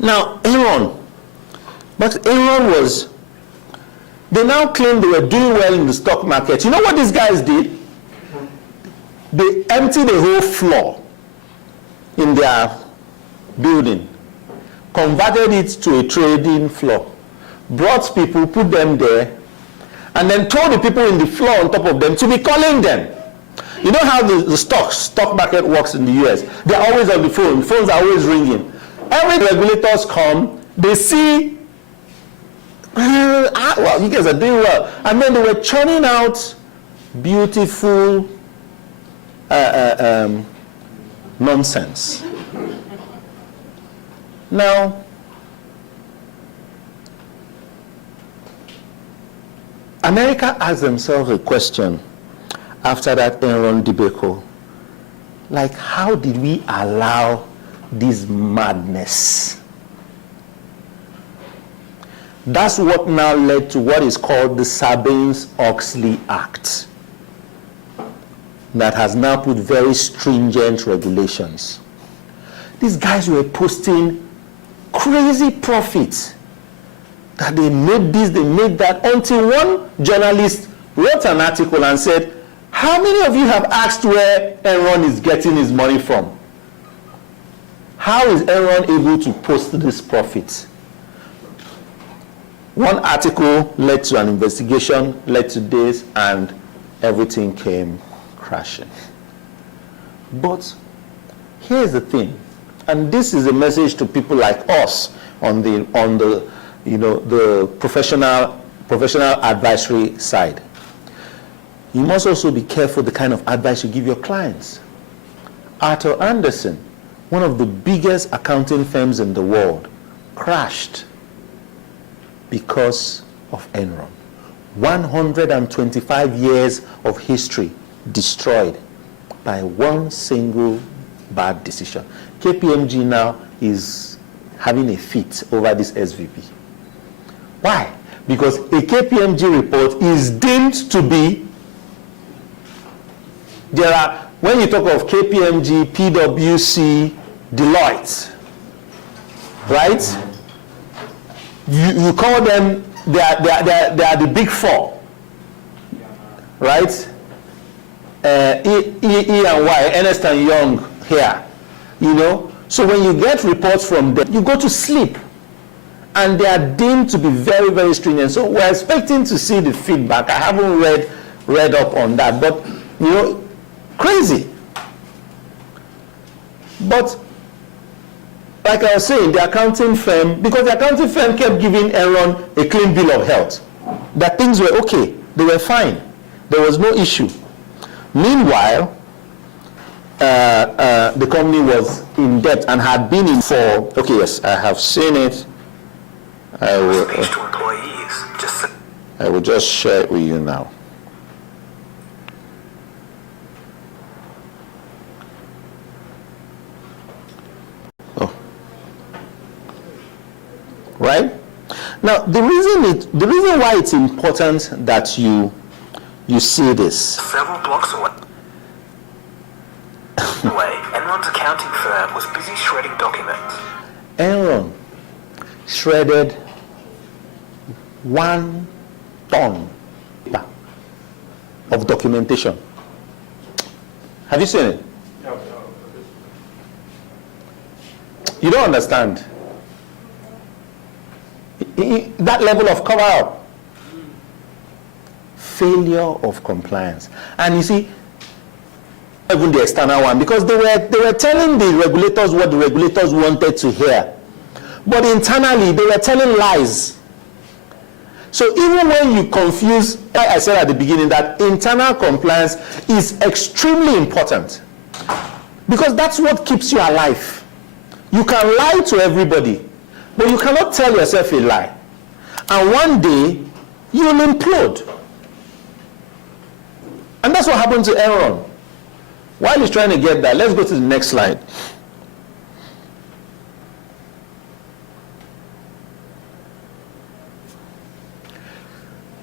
Now, Enron, But Enron they now claim they were doing well in the stock market. You know what these guys did? They emptied the whole floor in their building, converted it to a trading floor, brought people, put them there, and then told the people in the floor on top of them to be calling them. You know how the stock market works in the US? They're always on the phone. Phones are always ringing. Every regulators come, they see, well, you guys are doing well. And then they were churning out beautiful nonsense. Now, America asked themselves a question after that Enron debacle. Like, how did we allow this madness? That's what now led to what is called the Sarbanes-Oxley Act, that has now put very stringent regulations. These guys were posting crazy profits, that they made this, they made that, until one journalist wrote an article and said, how many of you have asked where Enron is getting his money from? How is Enron able to post this profit? One article led to an investigation, led to this, and everything came crashing. But here's the thing, and this is a message to people like us on the professional advisory side. You must also be careful the kind of advice you give your clients. Arthur Andersen, one of the biggest accounting firms in the world, crashed because of Enron. 125 years of history destroyed by one single bad decision. KPMG now is having a fit over this SVP. Why? Because a KPMG report is deemed to be, when you talk of KPMG, PwC, Deloitte, right? You call them, they are the big four, right? E&Y, Ernst & Young here, you know. So when you get reports from them, you go to sleep. And they are deemed to be very, very stringent. So we're expecting to see the feedback. I haven't read up on that, but, you know, crazy. But like I was saying, the accounting firm, because the accounting firm kept giving Enron a clean bill of health, that things were okay, they were fine, there was no issue. Meanwhile, the company was in debt and had been in for, okay, yes, I have seen it. I will just share it with you now. Right? Now, the reason why it's important that you see this. Several blocks away. Enron's accounting firm was busy shredding documents. Enron shredded 1 ton of documentation. Have you seen it? You don't understand. That level of cover-up. Failure of compliance. And you see, even the external one, because they were telling the regulators what the regulators wanted to hear. But internally, they were telling lies. So even when you confuse, like I said at the beginning, that internal compliance is extremely important. Because that's what keeps you alive. You can lie to everybody, but you cannot tell yourself a lie. And one day, you'll implode. And that's what happened to Enron. While he's trying to get that, let's go to the next slide.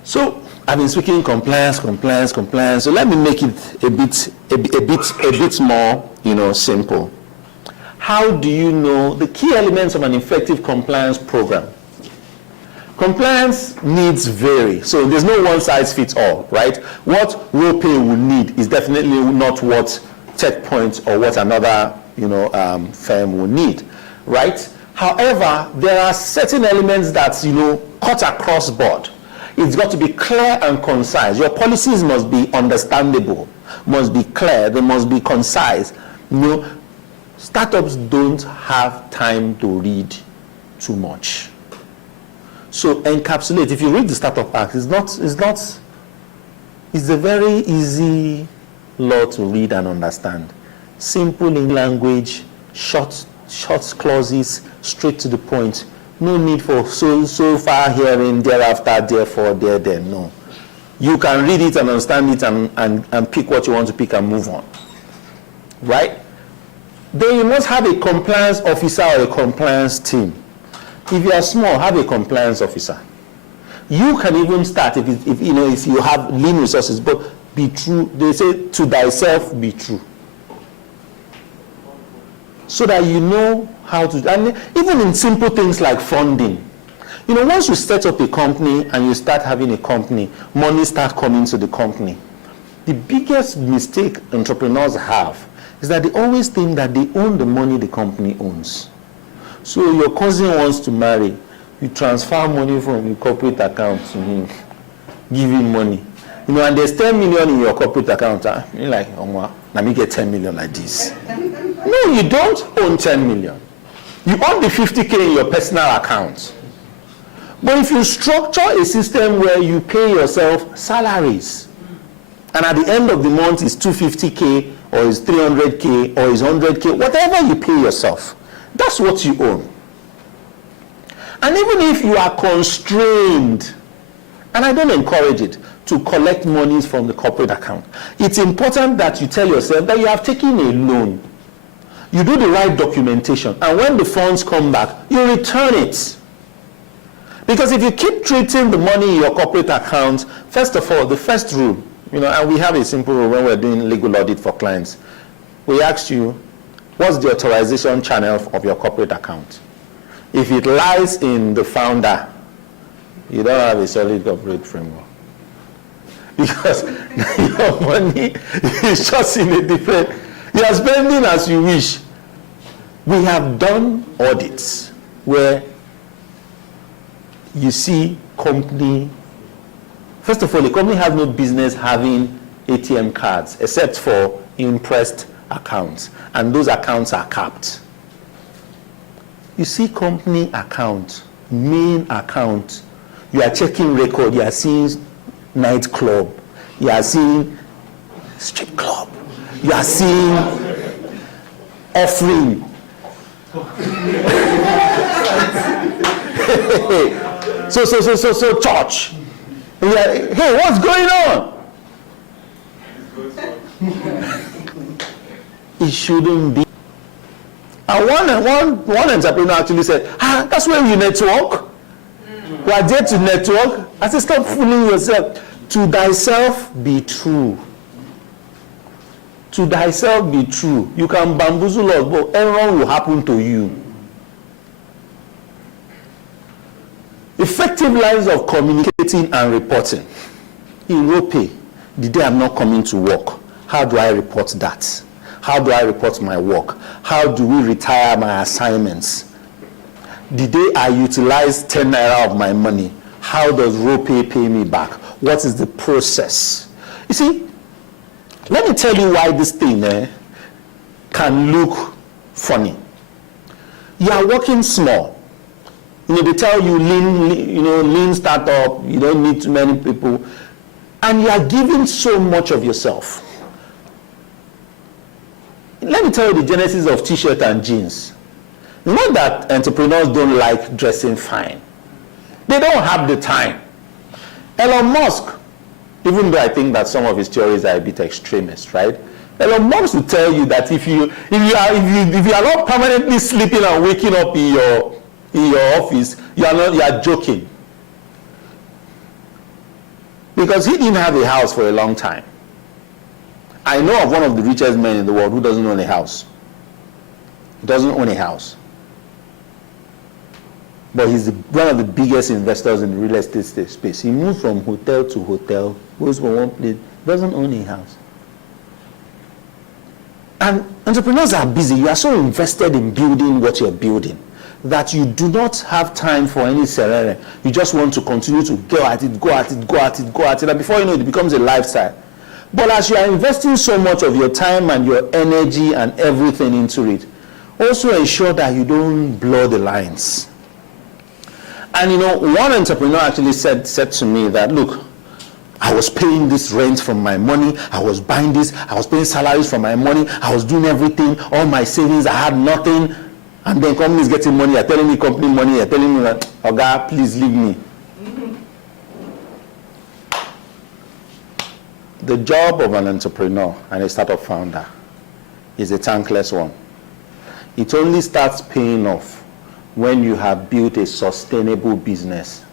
So I've been speaking compliance. So let me make it a bit more, simple. How do you know the key elements of an effective compliance program? Compliance needs vary, so there's no one size fits all, right? What RoPay will need is definitely not what Techpoint or what another firm will need, right? However, there are certain elements that cut across board. It's got to be clear and concise. Your policies must be understandable, must be clear, they must be concise. Startups don't have time to read too much. So encapsulate. If you read the Startup Act, it's a very easy law to read and understand. Simple in language, short clauses, straight to the point. No need for so far hearing, thereafter, therefore, there. No. You can read it and understand it and pick what you want to pick and move on. Right? Then you must have a compliance officer or a compliance team. If you are small, have a compliance officer. You can even start if you have lean resources, but be true. They say to thyself be true. So that you know how to, and even in simple things like funding. Once you set up a company and you start having a company, money starts coming to the company. The biggest mistake entrepreneurs have is that they always think that they own the money the company owns. So your cousin wants to marry, you transfer money from your corporate account to him, give him money. And there's 10 million in your corporate account. You're like, let me get 10 million like this. No, you don't own 10 million. You own the 50K in your personal account. But if you structure a system where you pay yourself salaries, and at the end of the month it's 250K, or it's 300K, or it's 100K, whatever you pay yourself, that's what you own. And even if you are constrained, and I don't encourage it, to collect monies from the corporate account, it's important that you tell yourself that you have taken a loan. You do the right documentation, and when the funds come back, you return it. Because if you keep treating the money in your corporate account, first of all, the first rule, and we have a simple rule when we're doing legal audit for clients. We ask you, what's the authorization channel of your corporate account? If it lies in the founder, you don't have a solid corporate framework. Because your money is just in a different, you are spending as you wish. We have done audits where you see company, first of all, the company has no business having ATM cards except for impressed accounts, and those accounts are capped. You see company account, main account, you are checking record, you are seeing nightclub, you are seeing strip club, you are seeing offering. So church. Like, hey, what's going on? It shouldn't be. And one entrepreneur actually said, that's where you network. We are there to network. I said, stop fooling yourself. To thyself be true. To thyself be true. You can bamboozle us, but error will happen to you. Effective lines of communicating and reporting. In RoPay, the day I'm not coming to work, how do I report that? How do I report my work? How do we retire my assignments? The day I utilize 10 naira of my money, how does RoPay pay me back? What is the process? You see, let me tell you why this thing can look funny. You are working small. They tell you lean startup, you don't need too many people, and you are giving so much of yourself. Let me tell you the genesis of t-shirt and jeans. Not that entrepreneurs don't like dressing fine. They don't have the time. Elon Musk, even though I think that some of his theories are a bit extremist, right? Elon Musk will tell you that if you are not permanently sleeping and waking up in your office, you are joking. Because he didn't have a house for a long time. I know of one of the richest men in the world who doesn't own a house. He doesn't own a house. but he's one of the biggest investors in the real estate space. He moved from hotel to hotel, goes from one place, doesn't own a house. And entrepreneurs are busy. You are so invested in building what you're building that you do not have time for any serene. You just want to continue to go at it, go at it, go at it, go at it. And before you know it, it becomes a lifestyle. But as you are investing so much of your time and your energy and everything into it, also ensure that you don't blur the lines. And one entrepreneur actually said to me that, look, I was paying this rent from my money, I was buying this, I was paying salaries from my money, I was doing everything, all my savings, I had nothing. And then company is getting money, you're telling me company money, you're telling me that, oh God, please leave me. The job of an entrepreneur and a startup founder is a thankless one. It only starts paying off when you have built a sustainable business.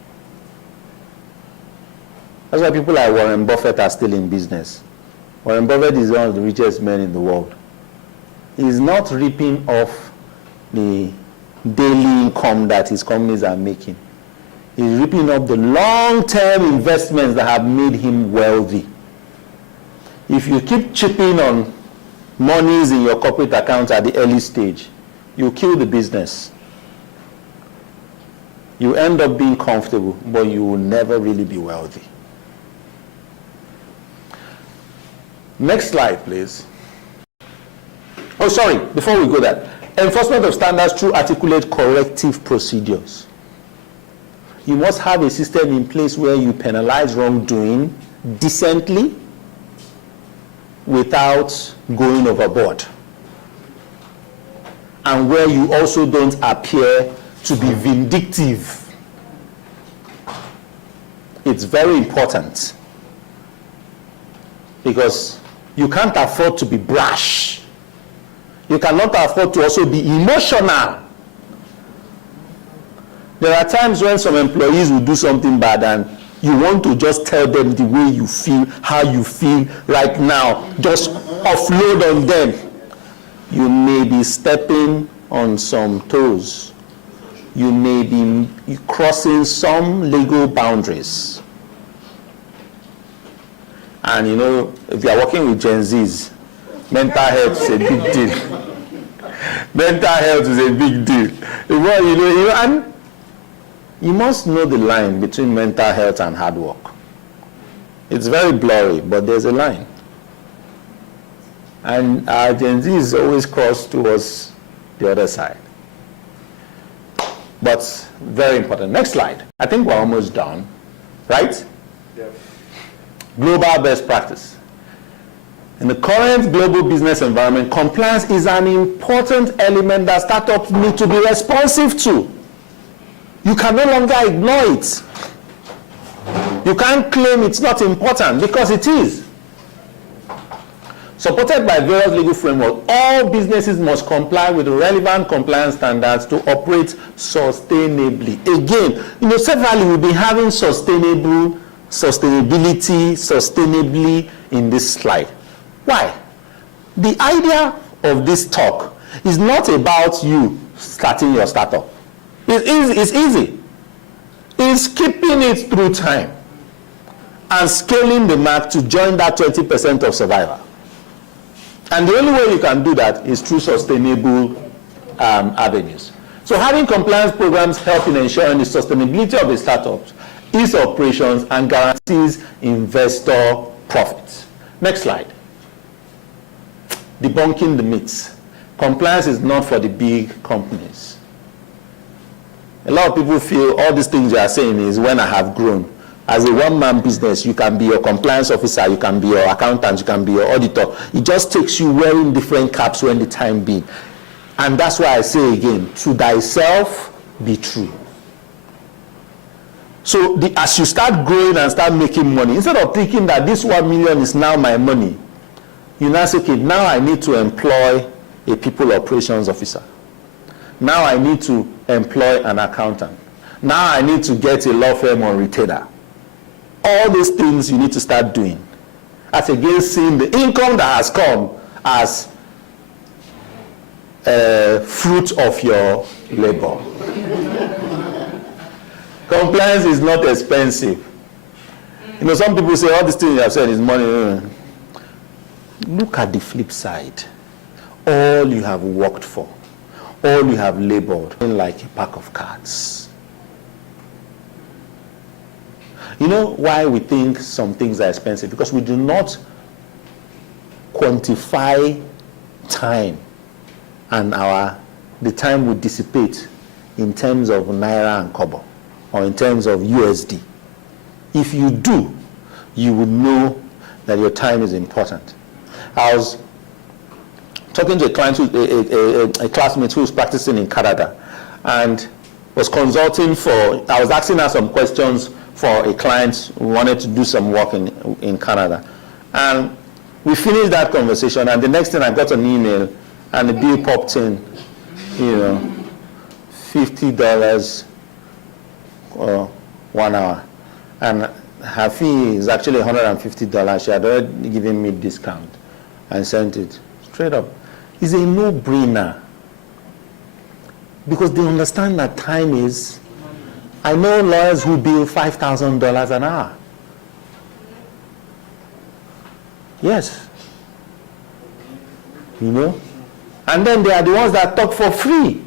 That's why people like Warren Buffett are still in business. Warren Buffett is one of the richest men in the world. He's not ripping off the daily income that his companies are making. He's ripping off the long-term investments that have made him wealthy. If you keep chipping on monies in your corporate account at the early stage, you kill the business. You end up being comfortable, but you will never really be wealthy. Next slide, please. Oh, sorry, before we go there. Enforcement of standards through articulate corrective procedures. You must have a system in place where you penalize wrongdoing decently without going overboard. And where you also don't appear to be vindictive. It's very important. Because you can't afford to be brash. You cannot afford to also be emotional. There are times when some employees will do something bad and you want to just tell them the way you feel, how you feel right now. Just offload on them. You may be stepping on some toes. You may be crossing some legal boundaries. And if you are working with Gen Zs, mental health is a big deal. Mental health is a big deal. And you must know the line between mental health and hard work. It's very blurry, but there's a line. And our Gen Z is always crossed towards the other side. But very important. Next slide. I think we're almost done, right? Yeah. Global best practice. In the current global business environment, compliance is an important element that startups need to be responsive to. You can no longer ignore it. You can't claim it's not important because it is. Supported by various legal frameworks, all businesses must comply with the relevant compliance standards to operate sustainably. Again, severally we've been having sustainability, sustainably in this slide. Why? The idea of this talk is not about you starting your startup. It's easy. It's keeping it through time and scaling the mark to join that 20% of survival. And the only way you can do that is through sustainable avenues. So having compliance programs help in ensuring the sustainability of the startups, its operations, and guarantees investor profits. Next slide. Debunking the myths. Compliance is not for the big companies. A lot of people feel all these things you are saying is when I have grown. As a one-man business, you can be your compliance officer, you can be your accountant, you can be your auditor. It just takes you wearing different caps when the time be. And that's why I say again, to thyself be true. So as you start growing and start making money, instead of thinking that this 1 million is now my money, you now say, okay, now I need to employ a people operations officer. Now I need to employ an accountant. Now I need to get a law firm on retainer. All these things you need to start doing. As against seeing the income that has come as a fruit of your labor. Compliance is not expensive. You know, some people say all these things you have said is money. Look at the flip side. All you have worked for, all you have labored, like a pack of cards. You know why we think some things are expensive? Because we do not quantify time and the time we dissipate in terms of naira and kobo or in terms of USD. If you do, you would know that your time is important. I was talking to a client, a classmate who was practicing in Canada, and was consulting I was asking her some questions for a client who wanted to do some work in Canada. And we finished that conversation, and the next thing I got an email, and the bill popped in, $50 or 1 hour. And her fee is actually $150. She had already given me discount and sent it straight up. It's a no-brainer because they understand that time is. I know lawyers who bill $5,000 an hour. Yes. And then they are the ones that talk for free.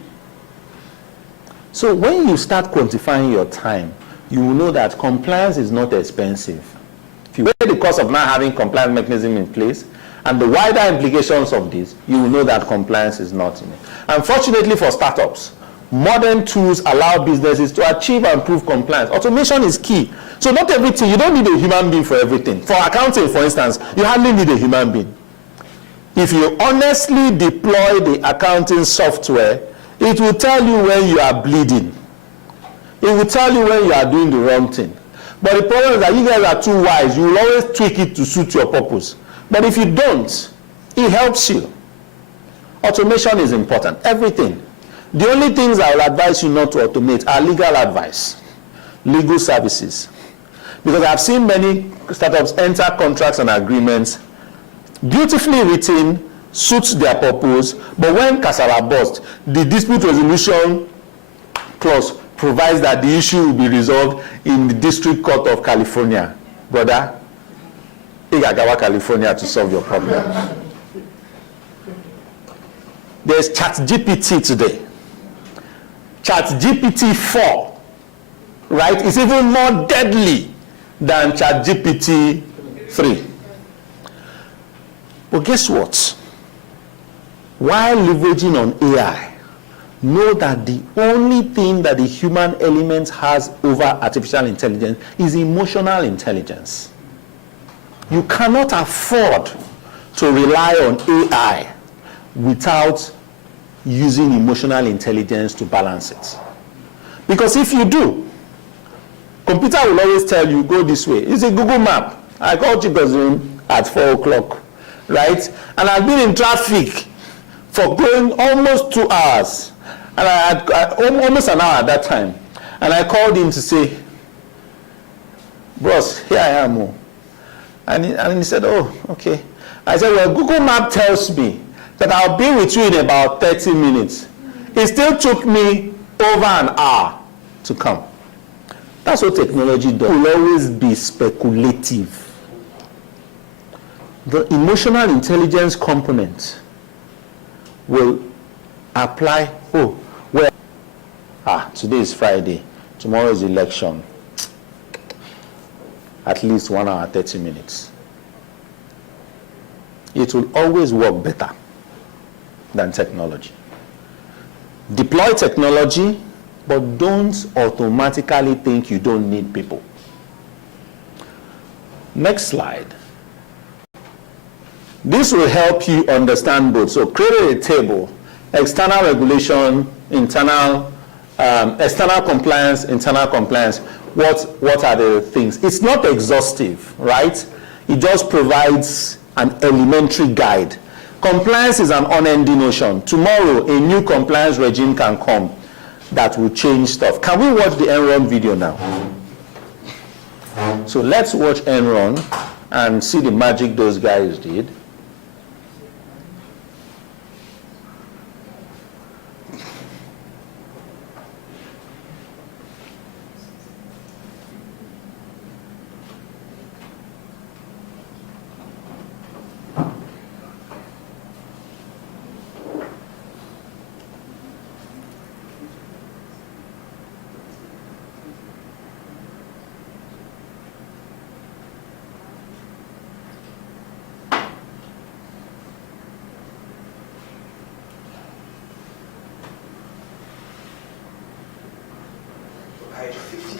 So when you start quantifying your time, you will know that compliance is not expensive. If you weigh the cost of not having compliance mechanism in place and the wider implications of this, you will know that compliance is not in it. Unfortunately for startups, modern tools allow businesses to achieve and improve compliance. Automation is key. So not everything, you don't need a human being for everything. For accounting, for instance, you hardly need a human being. If you honestly deploy the accounting software, it will tell you when you are bleeding. It will tell you when you are doing the wrong thing. But the problem is that you guys are too wise. You will always tweak it to suit your purpose. But if you don't, it helps you. Automation is important. Everything. The only things I will advise you not to automate are legal advice, legal services. Because I've seen many startups enter contracts and agreements, beautifully written, suits their purpose, but when kasala burst, the dispute resolution clause provides that the issue will be resolved in the District Court of California. Brother, Igagawa, California to solve your problem. There's ChatGPT today. ChatGPT 4, right, is even more deadly than ChatGPT 3. But guess what? While leveraging on AI, know that the only thing that the human element has over artificial intelligence is emotional intelligence. You cannot afford to rely on AI without using emotional intelligence to balance it. Because if you do, computer will always tell you, go this way. It's a Google map. I called Chiko's at 4 o'clock, right? And I've been in traffic for going almost 2 hours. And I had almost an hour at that time. And I called him to say, bros, here I am. And he said, oh, okay. I said, well, Google Map tells me that I'll be with you in about 30 minutes. It still took me over an hour to come. That's what technology does. It will always be speculative. The emotional intelligence component will apply, today is Friday, tomorrow is election. At least 1 hour, 30 minutes. It will always work better than technology. Deploy technology, but don't automatically think you don't need people. Next slide. This will help you understand both. So create a table, external regulation, internal, external compliance, internal compliance. What are the things? It's not exhaustive, right? It just provides an elementary guide. Compliance is an unending notion. Tomorrow, a new compliance regime can come that will change stuff. Can we watch the Enron video now? So let's watch Enron and see the magic those guys did.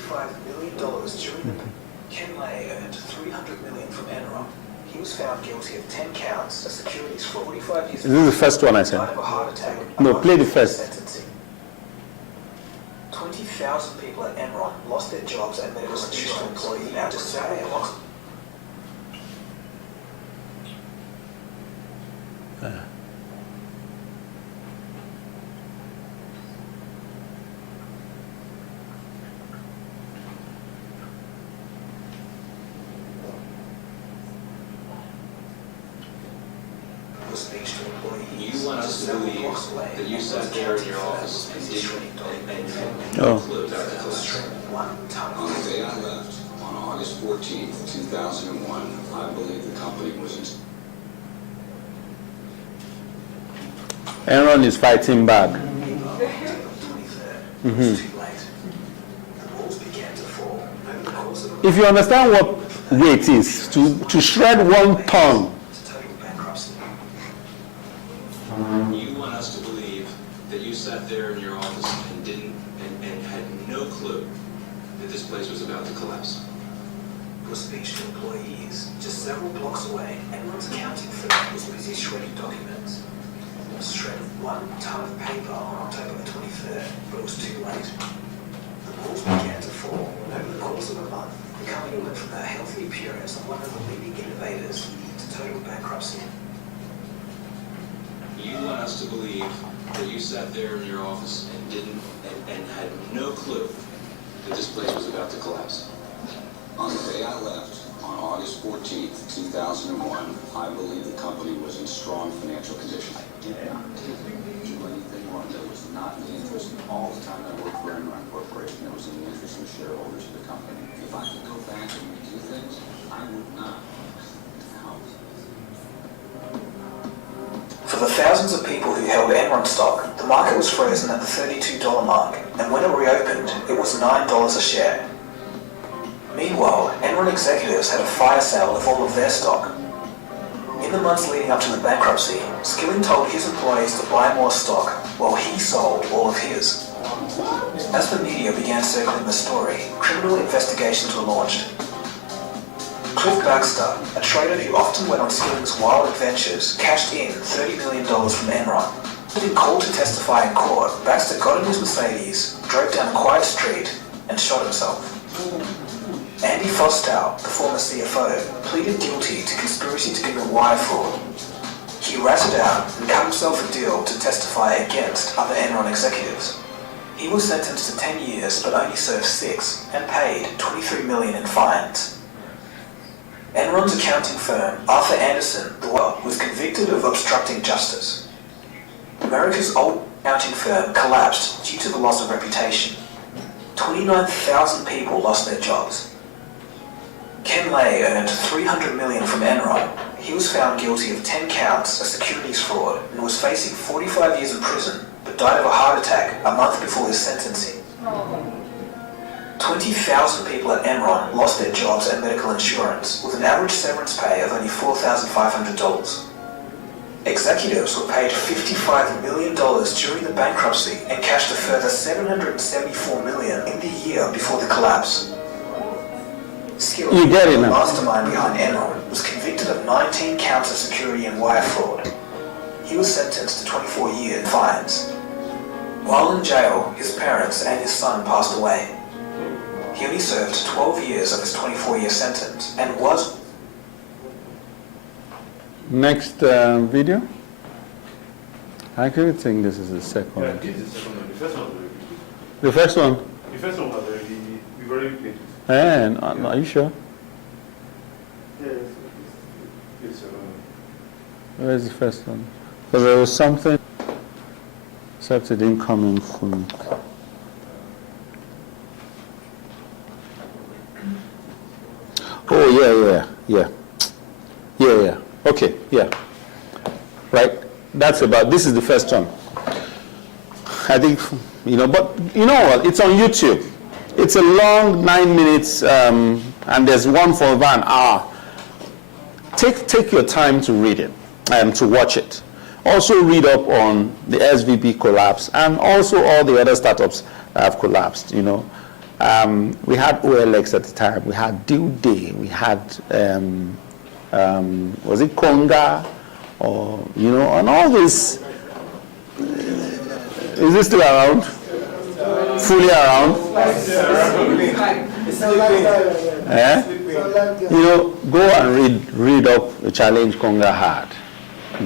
$45 million during the... Ken Lay earned $300 million from Enron. He was found guilty of 10 counts of securities for 45 years. This is the first one I said. Died of a heart attack. No, play the first. Sentencing. 20,000 people at Enron lost their jobs and medical insurance employee now just Saturday. Speech to employees. You want us to believe that you sat there in your office and did Oh. On the day I left, on August 14th, 2001, I believe the company was in... Enron is fighting back. If you understand what weight is, to shred 1 ton. You want us to believe that you sat there in your office and didn't, and had no clue that this place was about to collapse. For speech to employees, just several blocks away, Enron's accounting firm was busy shredding documents. It was shredded 1 ton of paper on October the 23rd, but it was too late. The walls began to fall. Over the course of a month, the company went from a healthy appearance of one of the leading innovators to total bankruptcy. You want us to believe that you sat there in your office and didn't, and had no clue that this place was about to collapse. On the day I left, on August 14th, 2001, I believe the company was in strong financial condition. I did not do anything wrong. That was not in the interest. All the time I worked for Enron Corporation, it was in the interest of the shareholders of the company. If I could go back and redo things, I would not. For the thousands of people who held Enron stock, the market was frozen at the $32 mark, and when it reopened, it was $9 a share. Meanwhile, Enron executives had a fire sale of all of their stock. In the months leading up to the bankruptcy, Skilling told his employees to buy more stock, while he sold all of his. As the media began circling the story, criminal investigations were launched. Cliff Baxter, a trader who often went on Skilling's wild adventures, cashed in $30 million from Enron. When called to testify in court, Baxter got in his Mercedes, drove down a quiet street, and shot himself. Andy Fostow, the former CFO, pleaded guilty to conspiracy to commit wire fraud. He ratted out and cut himself a deal to testify against other Enron executives. He was sentenced to 10 years but only served 6 and paid $23 million in fines. Enron's accounting firm, Arthur Andersen, was convicted of obstructing justice. America's old accounting firm collapsed due to the loss of reputation. 29,000 people lost their jobs. Ken Lay earned $300 million from Enron. He was found guilty of 10 counts of securities fraud and was facing 45 years in prison, but died of a heart attack a month before his sentencing. 20,000 people at Enron lost their jobs and medical insurance, with an average severance pay of only $4,500. Executives were paid $55 million during the bankruptcy and cashed a further $774 million in the year before the collapse. Skilling, the mastermind behind Enron, was convicted of 19 counts of security and wire fraud. He was sentenced to 24 years fines. While in jail, his parents and his son passed away. He only served 12 years of his 24-year sentence and was... Next video. I could think this is the second. Yeah, this is the second one. The first one was already. The first one? The first one was already, we've already played. And are you sure? Yeah, it's Where's the first one? Because there was something, except it didn't come in full. Oh, yeah. Okay, yeah. Right, that's about, this is the first one. I think, but you know what, it's on YouTube. It's a long 9 minutes, and there's one for about an hour. Take your time to read it, to watch it. Also read up on the SVB collapse and also all the other startups that have collapsed, We had OLX at the time. We had Due Day. We had, was it Conga? Or, you know, and all this. Is this still around? Fully around? You know, go and read up the challenge Conga had,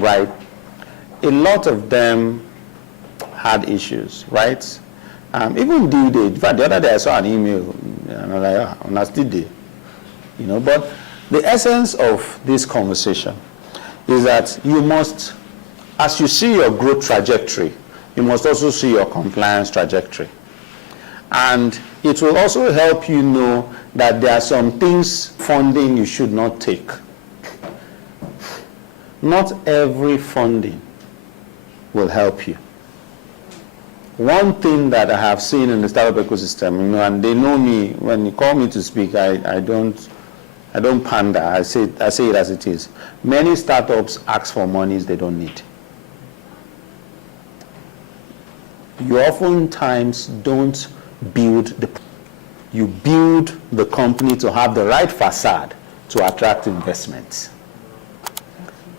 right? A lot of them had issues, right? Even Due Day. In fact, the other day I saw an email, and I was like, on a still day. You know, but the essence of this conversation is that you must, as you see your growth trajectory, you must also see your compliance trajectory. And it will also help you know that there are some things, funding you should not take. Not every funding will help you. One thing that I have seen in the startup ecosystem, you know, and they know me, when you call me to speak, I don't pander. I say it as it is. Many startups ask for monies they don't need. You oftentimes don't build you build the company to have the right facade to attract investments.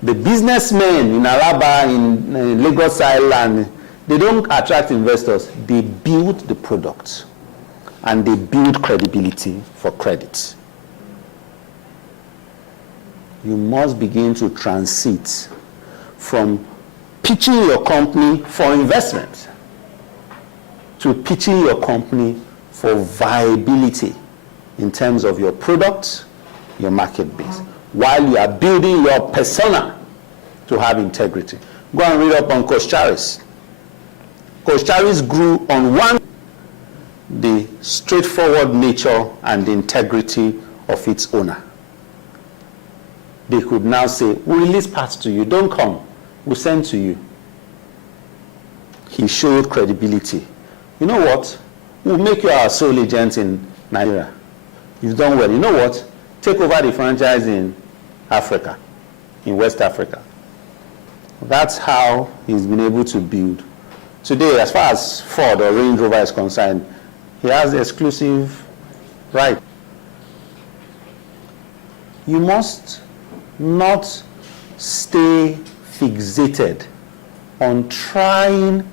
The businessmen in Araba, in Lagos Island, they don't attract investors. They build the product and they build credibility for credit. You must begin to transit from pitching your company for investment to pitching your company for viability in terms of your product, your market base, while you are building your persona to have integrity. Go and read up on Coach Charis. Coach Charis grew on the straightforward nature and the integrity of its owner. They could now say, we'll release parts to you, don't come, we'll send to you. He showed credibility. You know what? We'll make you our sole agent in Nigeria. You've done well. You know what? Take over the franchise in Africa, in West Africa. That's how he's been able to build. Today, as far as Ford or Range Rover is concerned, he has the exclusive right. You must not stay fixated on trying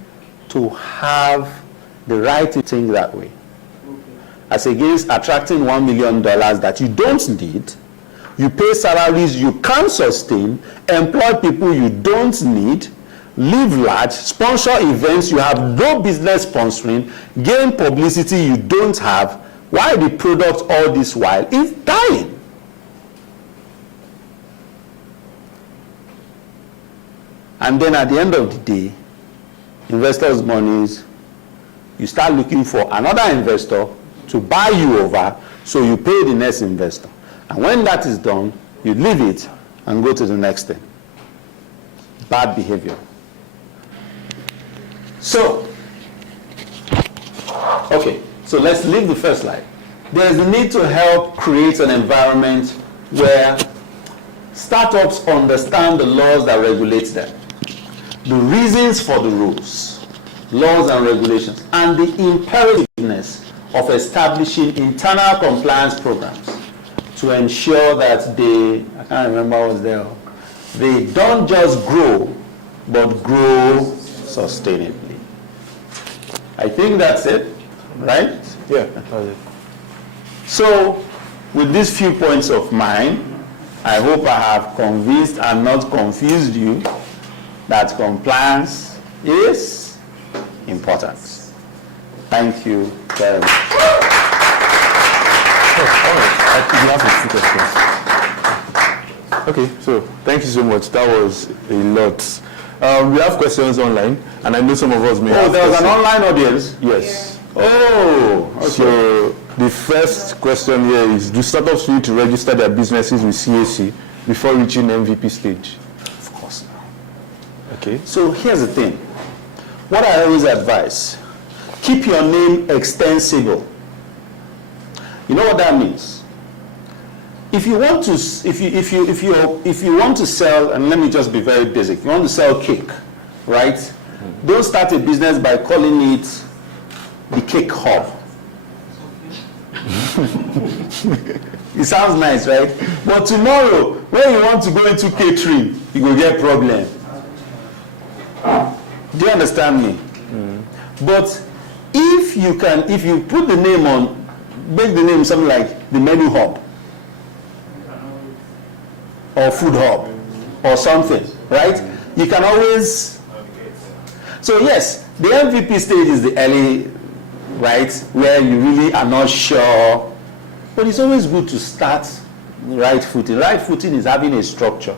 to have the right to think that way. As against attracting $1 million that you don't need, you pay salaries you can't sustain, employ people you don't need, live large, sponsor events you have no business sponsoring, gain publicity you don't have, while the product all this while is dying. And then at the end of the day, investors' monies, you start looking for another investor to buy you over, so you pay the next investor. And when that is done, you leave it and go to the next thing. Bad behavior. So, okay, so let's leave the first slide. There is a need to help create an environment where startups understand the laws that regulate them, the reasons for the rules, laws and regulations, and the imperativeness of establishing internal compliance programs to ensure that they, I can't remember what was there, they don't just grow, but grow sustainably. I think that's it, right? Yeah, that's it. So, with these few points of mine, I hope I have convinced and not confused you that compliance is important. Thank you very much. Okay, so thank you so much. That was a lot. We have questions online, and I know some of us may have there was questions. an online audience? Yes. Oh, okay. So the first question here is, do startups need to register their businesses with CAC before reaching MVP stage? Of course not. Okay. So here's the thing. What I always advise, keep your name extensible. You know what that means? If you want to, if you want to sell, and let me just be very basic, if you want to sell cake, right? Don't start a business by calling it the Cake Hub. It sounds nice, right? But tomorrow, when you want to go into catering, you will get problem. Do you understand me? But if you put the name on, make the name something like the menu hub or food hub or something, right? You can always. So yes, the MVP stage is the early, right, where you really are not sure. But it's always good to start right footing. Right footing is having a structure,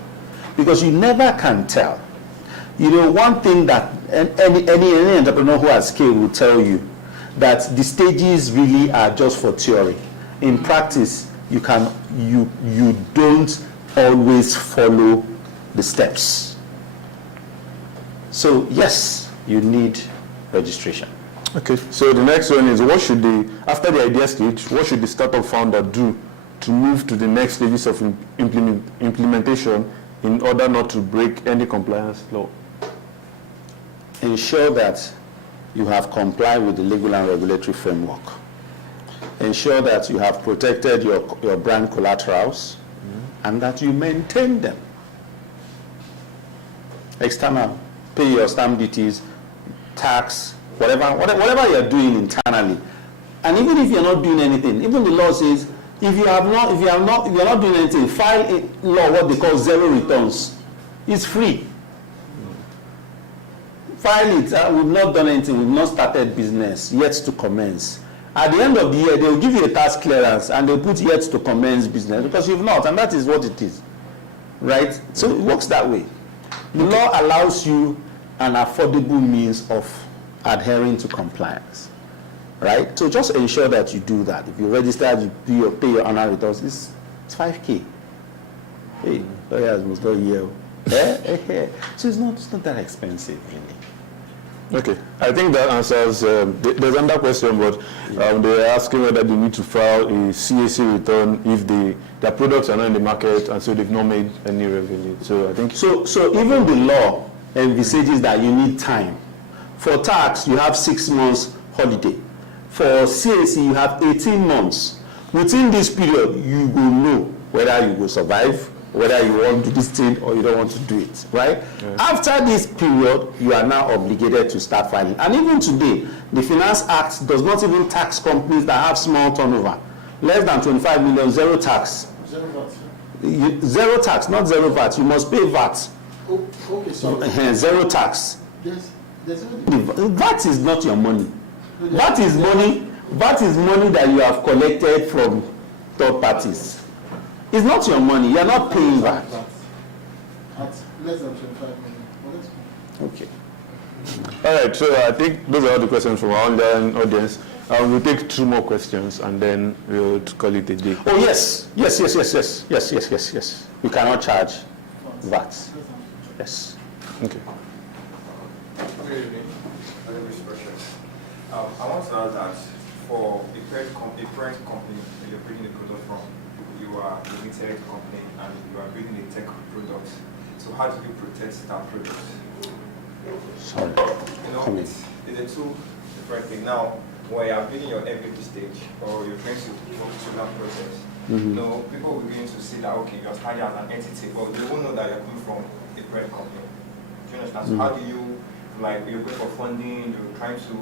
because you never can tell. You know, one thing that any entrepreneur who has scale will tell you, that the stages really are just for theory. In practice, you don't always follow the steps. So yes, you need registration. Okay, so the next one is, after the idea stage, what should the startup founder do to move to the next stages of implementation in order not to break any compliance law? Ensure that you have complied with the legal and regulatory framework. Ensure that you have protected your brand collaterals and that you maintain them. External, pay your stamp duties, tax, whatever you're doing internally. And even if you're not doing anything, even the law says, if you're not doing anything, file a law, what they call zero returns. It's free. File it. We've not done anything. We've not started business. Yet to commence. At the end of the year, they'll give you a tax clearance and they'll put yet to commence business, because you've not, and that is what it is. Right? So it works that way. The law allows you an affordable means of adhering to compliance. Right? So just ensure that you do that. If you register, you pay your annual returns, it's 5K. Hey, lawyers must not hear. So it's not that expensive, really. Okay, I think that answers, there's another question, but they're asking whether they need to file a CAC return if their products are not in the market and so they've not made any revenue. So I think... So even the law envisages that you need time. For tax, you have 6 months holiday. For CAC, you have 18 months. Within this period, you will know whether you will survive, whether you want to do this thing or you don't want to do it, right? Yes. After this period, you are now obligated to start filing. And even today, the Finance Act does not even tax companies that have small turnover. Less than 25 million, zero tax. Zero VAT. Zero tax, not zero VAT. You must pay VAT. Oh, okay, sorry. Zero tax. Yes. VAT is not your money. VAT is money that you have collected from third parties. It's not your money. You're not paying VAT. At less than 25 million. Okay. All right, so I think those are all the questions from our online audience. We'll take 2 more questions and then we'll call it a day. Oh, yes. Yes. We cannot charge VAT. Yes. Okay. Good evening. My name is Precious. I want to add that for a parent company that you're bringing the product from, you are a limited company and you are building a tech product. So how do you protect that product? Sorry. It's a 2 different things. Now, when you are building your MVP stage or you're trying to go through that process, people will begin to see that, okay, you're starting as an entity, but they won't know that you're coming from a parent company. Do you understand? So how do you, you're going for funding, you're trying to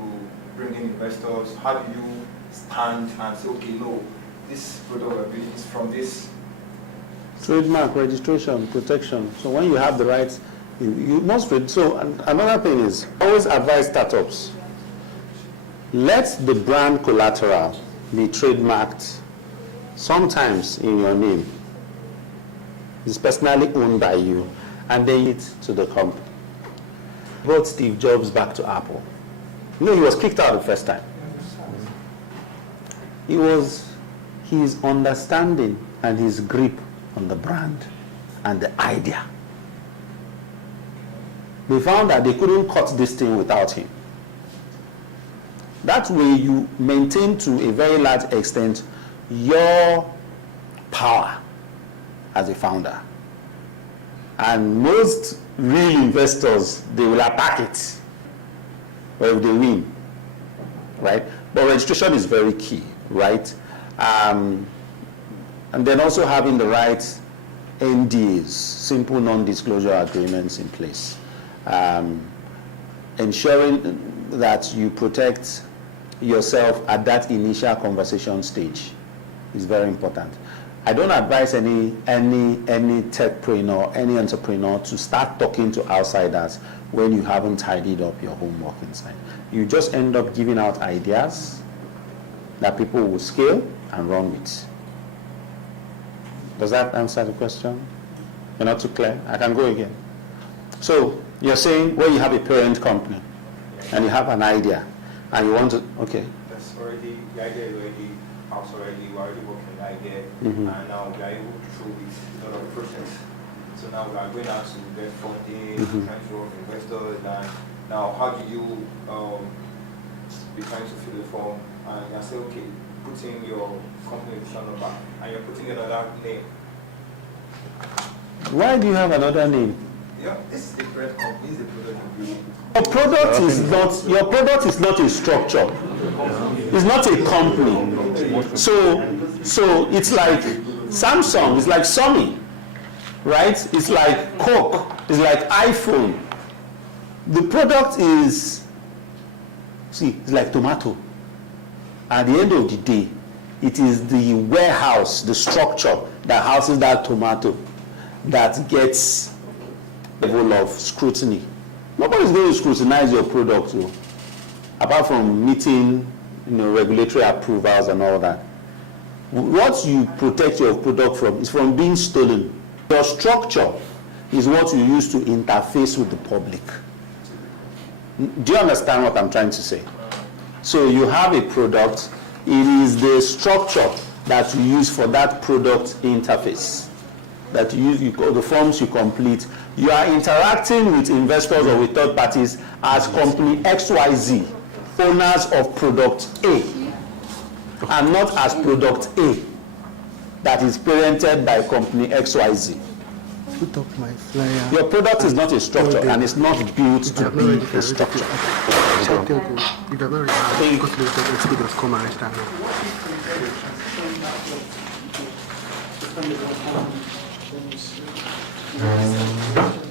bring in investors, how do you stand and say, okay, no, this product we're building is from this? Trademark, registration, protection. So when you have the rights, you must. So another thing is, always advise startups, let the brand collateral be trademarked, sometimes in your name. It's personally owned by you, and then it to the company. Brought Steve Jobs back to Apple. He was kicked out the first time. It was his understanding and his grip on the brand and the idea. They found that they couldn't cut this thing without him. That way you maintain to a very large extent your power as a founder. And most real investors, they will attack it. Well, if they win, right? But registration is very key, right? And then also having the right NDAs, simple non-disclosure agreements in place. Ensuring that you protect yourself at that initial conversation stage is very important. I don't advise any techpreneur, any entrepreneur to start talking to outsiders when you haven't tidied up your homework inside. You just end up giving out ideas that people will scale and run with. Does that answer the question? You're not too clear? I can go again. So you're saying when you have a parent company and you have an idea and you want to, okay. That's already, the idea is already house already, we're already working the idea, Mm-hmm. and now we are able to through it a lot of process. So now we are going out to get funding, Mm-hmm. trying to work with investors, and now how do you be trying to fill the form and you say, okay, put in your company phone number and you're putting another name. Why do you have another name? Yeah, this is the correct company, this is the product of beauty. Your product is not a structure. It's not a company. So it's like Samsung, it's like Sony, right? It's like Coke, it's like iPhone. The product is, it's like tomato. At the end of the day, it is the warehouse, the structure that houses that tomato that gets the level of scrutiny. Nobody's going to scrutinize your product, though, apart from meeting, regulatory approvals and all that. What you protect your product from is from being stolen. Your structure is what you use to interface with the public. Do you understand what I'm trying to say? So you have a product, it is the structure that you use for that product interface, that you use, the forms you complete. You are interacting with investors or with third parties as company XYZ, owners of product A, and not as product A that is parented by company XYZ. Put up my flyer. Your product is not a structure and it's not built to be a structure.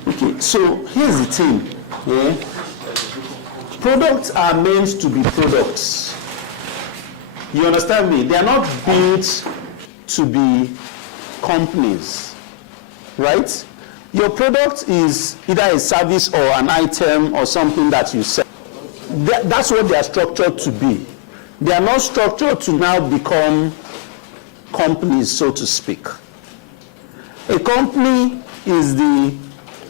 Okay, so here's the thing. Yeah? Products are meant to be products. You understand me? They are not built to be companies, right? Your product is either a service or an item or something that you sell. That's what they are structured to be. They are not structured to now become companies, so to speak. A company is the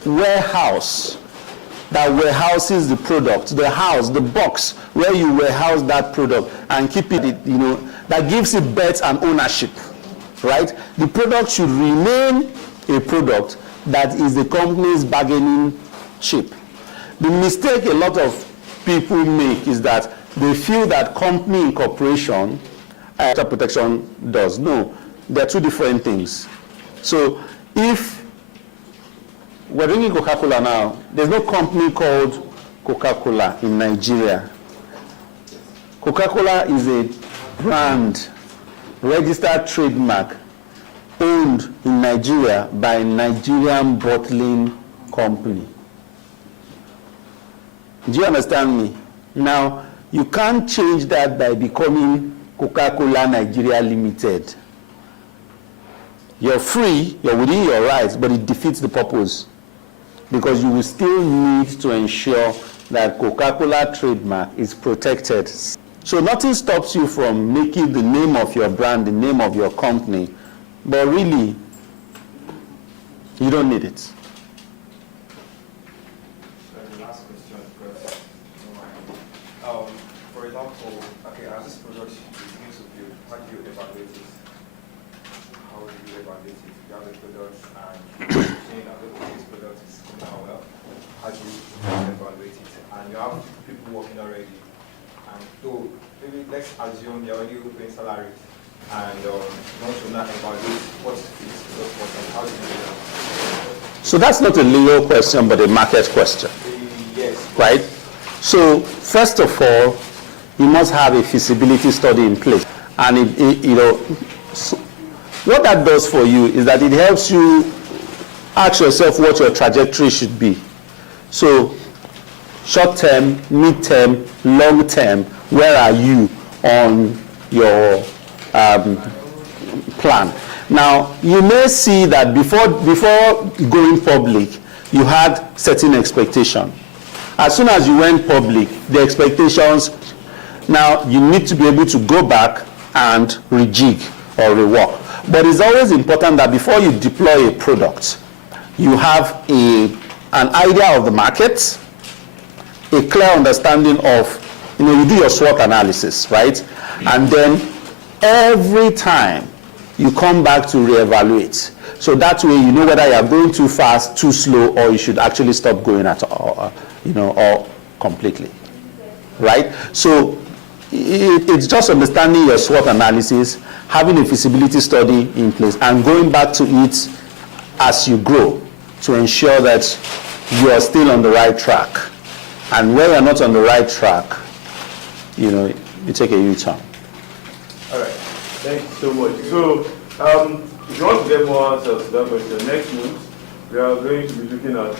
warehouse that warehouses the product, the house, the box where you warehouse that product and keep it, that gives it birth and ownership, right? The product should remain a product that is the company's bargaining chip. The mistake a lot of people make is that they feel that company incorporation data protection does. No, they're two different things. So if we're drinking Coca-Cola now, there's no company called Coca-Cola in Nigeria. Coca-Cola is a brand, registered trademark, owned in Nigeria by a Nigerian bottling company. Do you understand me? Now, you can't change that by becoming Coca-Cola Nigeria Limited. You're free, you're within your rights, but it defeats the purpose. Because you will still need to ensure that Coca-Cola trademark is protected. So nothing stops you from making the name of your brand, the name of your company, but really, you don't need it. The last question, because for example, okay, as this product is going to build, how do you evaluate it? How do you evaluate it? You have a product and you're saying that this product is coming out well. How do you evaluate it? And you have people working already, and so maybe let's assume they're already paying salaries. And want to not evaluate what's the how do you do that? So that's not a legal question, but a market question. Yes. Right? So first of all, you must have a feasibility study in place. And you know, what that does for you is that it helps you ask yourself what your trajectory should be. So, short term, mid term, long term, where are you on your plan? Now, you may see that before going public, you had certain expectation. As soon as you went public, the expectations, now you need to be able to go back and rejig or rework. But it's always important that before you deploy a product, you have an idea of the market, a clear understanding of, you know, you do your SWOT analysis, right? And then every time you come back to reevaluate. So that way you know whether you are going too fast, too slow, or you should actually stop going at all, you know, or completely, right? So it's just understanding your SWOT analysis, having a feasibility study in place, and going back to it as you grow to ensure that you are still on the right track. And where you're not on the right track, you know, you take a U-turn. All right, thank you so much. So, if you want to get more answers to that question, next month we are going to be looking at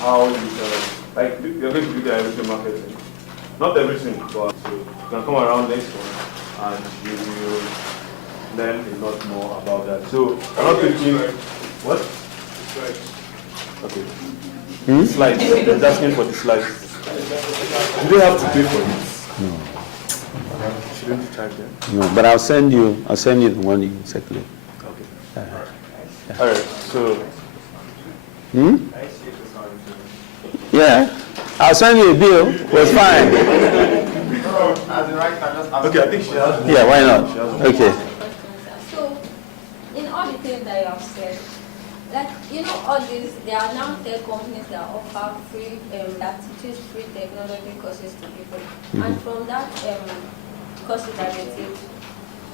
how you can, like, we are going to be looking at everything marketing. Not everything, but so you can come around next month and you will learn a lot more about that. So, I'm not thinking, what? Okay. Slides. He's asking for the slides. Do they have to pay for it? No. Shouldn't you charge them? No, but I'll send you the one you circulate. Okay. All right. So. Yeah, I'll send you a bill. It was fine. Okay, I think she has. Yeah, why not? Okay. So, in all the things that you have said, like, you know, all these, there are now tech companies that offer free, that teaches free technology courses to people. And from that courses that they teach,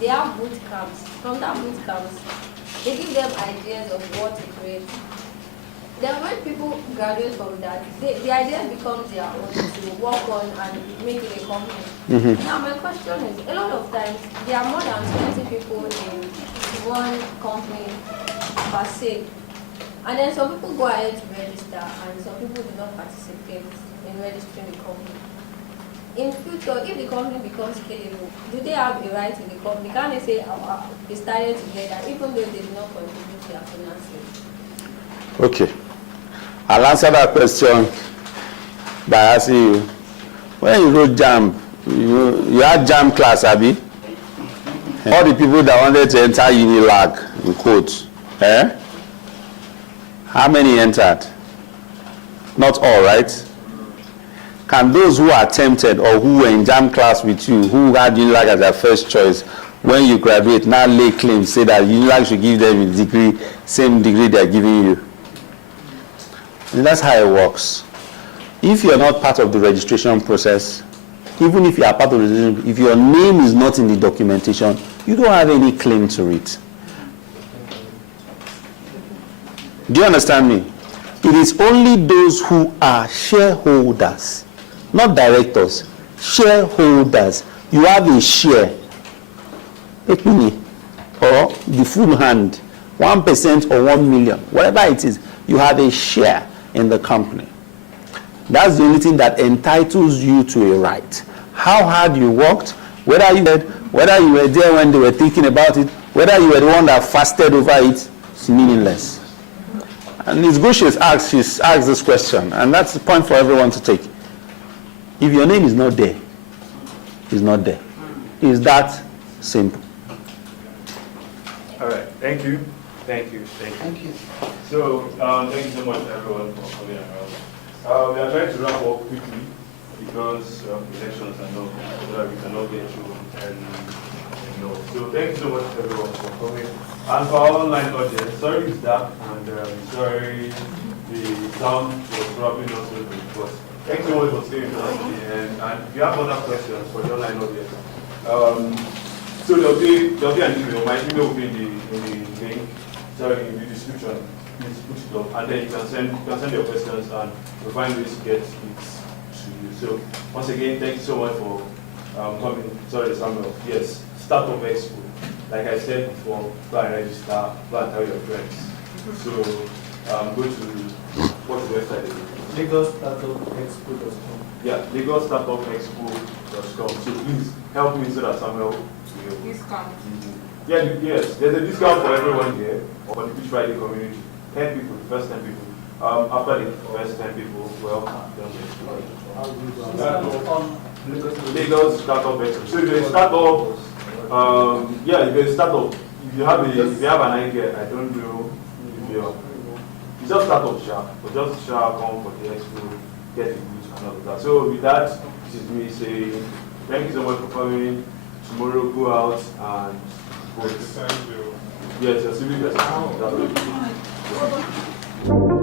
they have boot camps. From that boot camps, they give them ideas of what to create. Then when people graduate from that, the idea becomes their own to work on and make it a company. Now my question is, a lot of times, there are more than 20 people in one company per se. And then some people go ahead to register and some people do not participate in registering the company. In future, if the company becomes scalable, do they have a right in the company? Can they say, they started together, even though they did not contribute to their finances? Okay. I'll answer that question by asking you, when you wrote JAM, you had JAM class, Abby? All the people that wanted to enter Unilag, in quotes, how many entered? Not all, right? Can those who attempted or who were in JAM class with you, who had Unilag as their first choice, when you graduate, now lay claim, say that Unilag should give them a degree, same degree they're giving you? And that's how it works. If you're not part of the registration process, even if you are part of the registration, if your name is not in the documentation, you don't have any claim to it. Do you understand me? It is only those who are shareholders, not directors, shareholders. You have a share, a penny, or the full hand, 1% or 1 million, whatever it is, you have a share in the company. That's the only thing that entitles you to a right. How hard you worked, whether you were there when they were thinking about it, whether you were the one that fasted over it, it's meaningless. And Ms. Gushes asked this question, and that's the point for everyone to take. If your name is not there, it's not there. It's that simple. All right. Thank you. So, thank you so much, everyone, for coming around. We are trying to wrap up quickly because of elections and all, so that we cannot get through. So, thank you so much, everyone, for coming. And for our online audience, sorry it's dark, and sorry the sound was probably not so good. But thank you so much for staying with us. And if you have other questions for the online audience, so there'll be an email. My email will be in the link. Sorry, in the description, please put it up, and then you can send your questions, and we'll find ways to get it to you. So once again, thank you so much for coming. Sorry, Samuel. Yes. Startup Expo. Like I said before, go and register, go and tell your friends. So go to what's the website again? LagosStartupExpo.com. Yeah, LagosStartupExpo.com. So please help me so that Samuel will. Discount. Yeah, yes, there's a discount for everyone here for the Beach Friday community. 10 people, the first 10 people. After the first 10 people, well, Lagos Startup Expo. So if you're a startup, yeah, if you're a startup, if you have an idea, I don't know if you're, it's just startup shop, but just come for the expo, get the goods and all of that. So with that, this is me saying thank you so much for coming. Tomorrow go out and vote. Yes, your civic responsibility.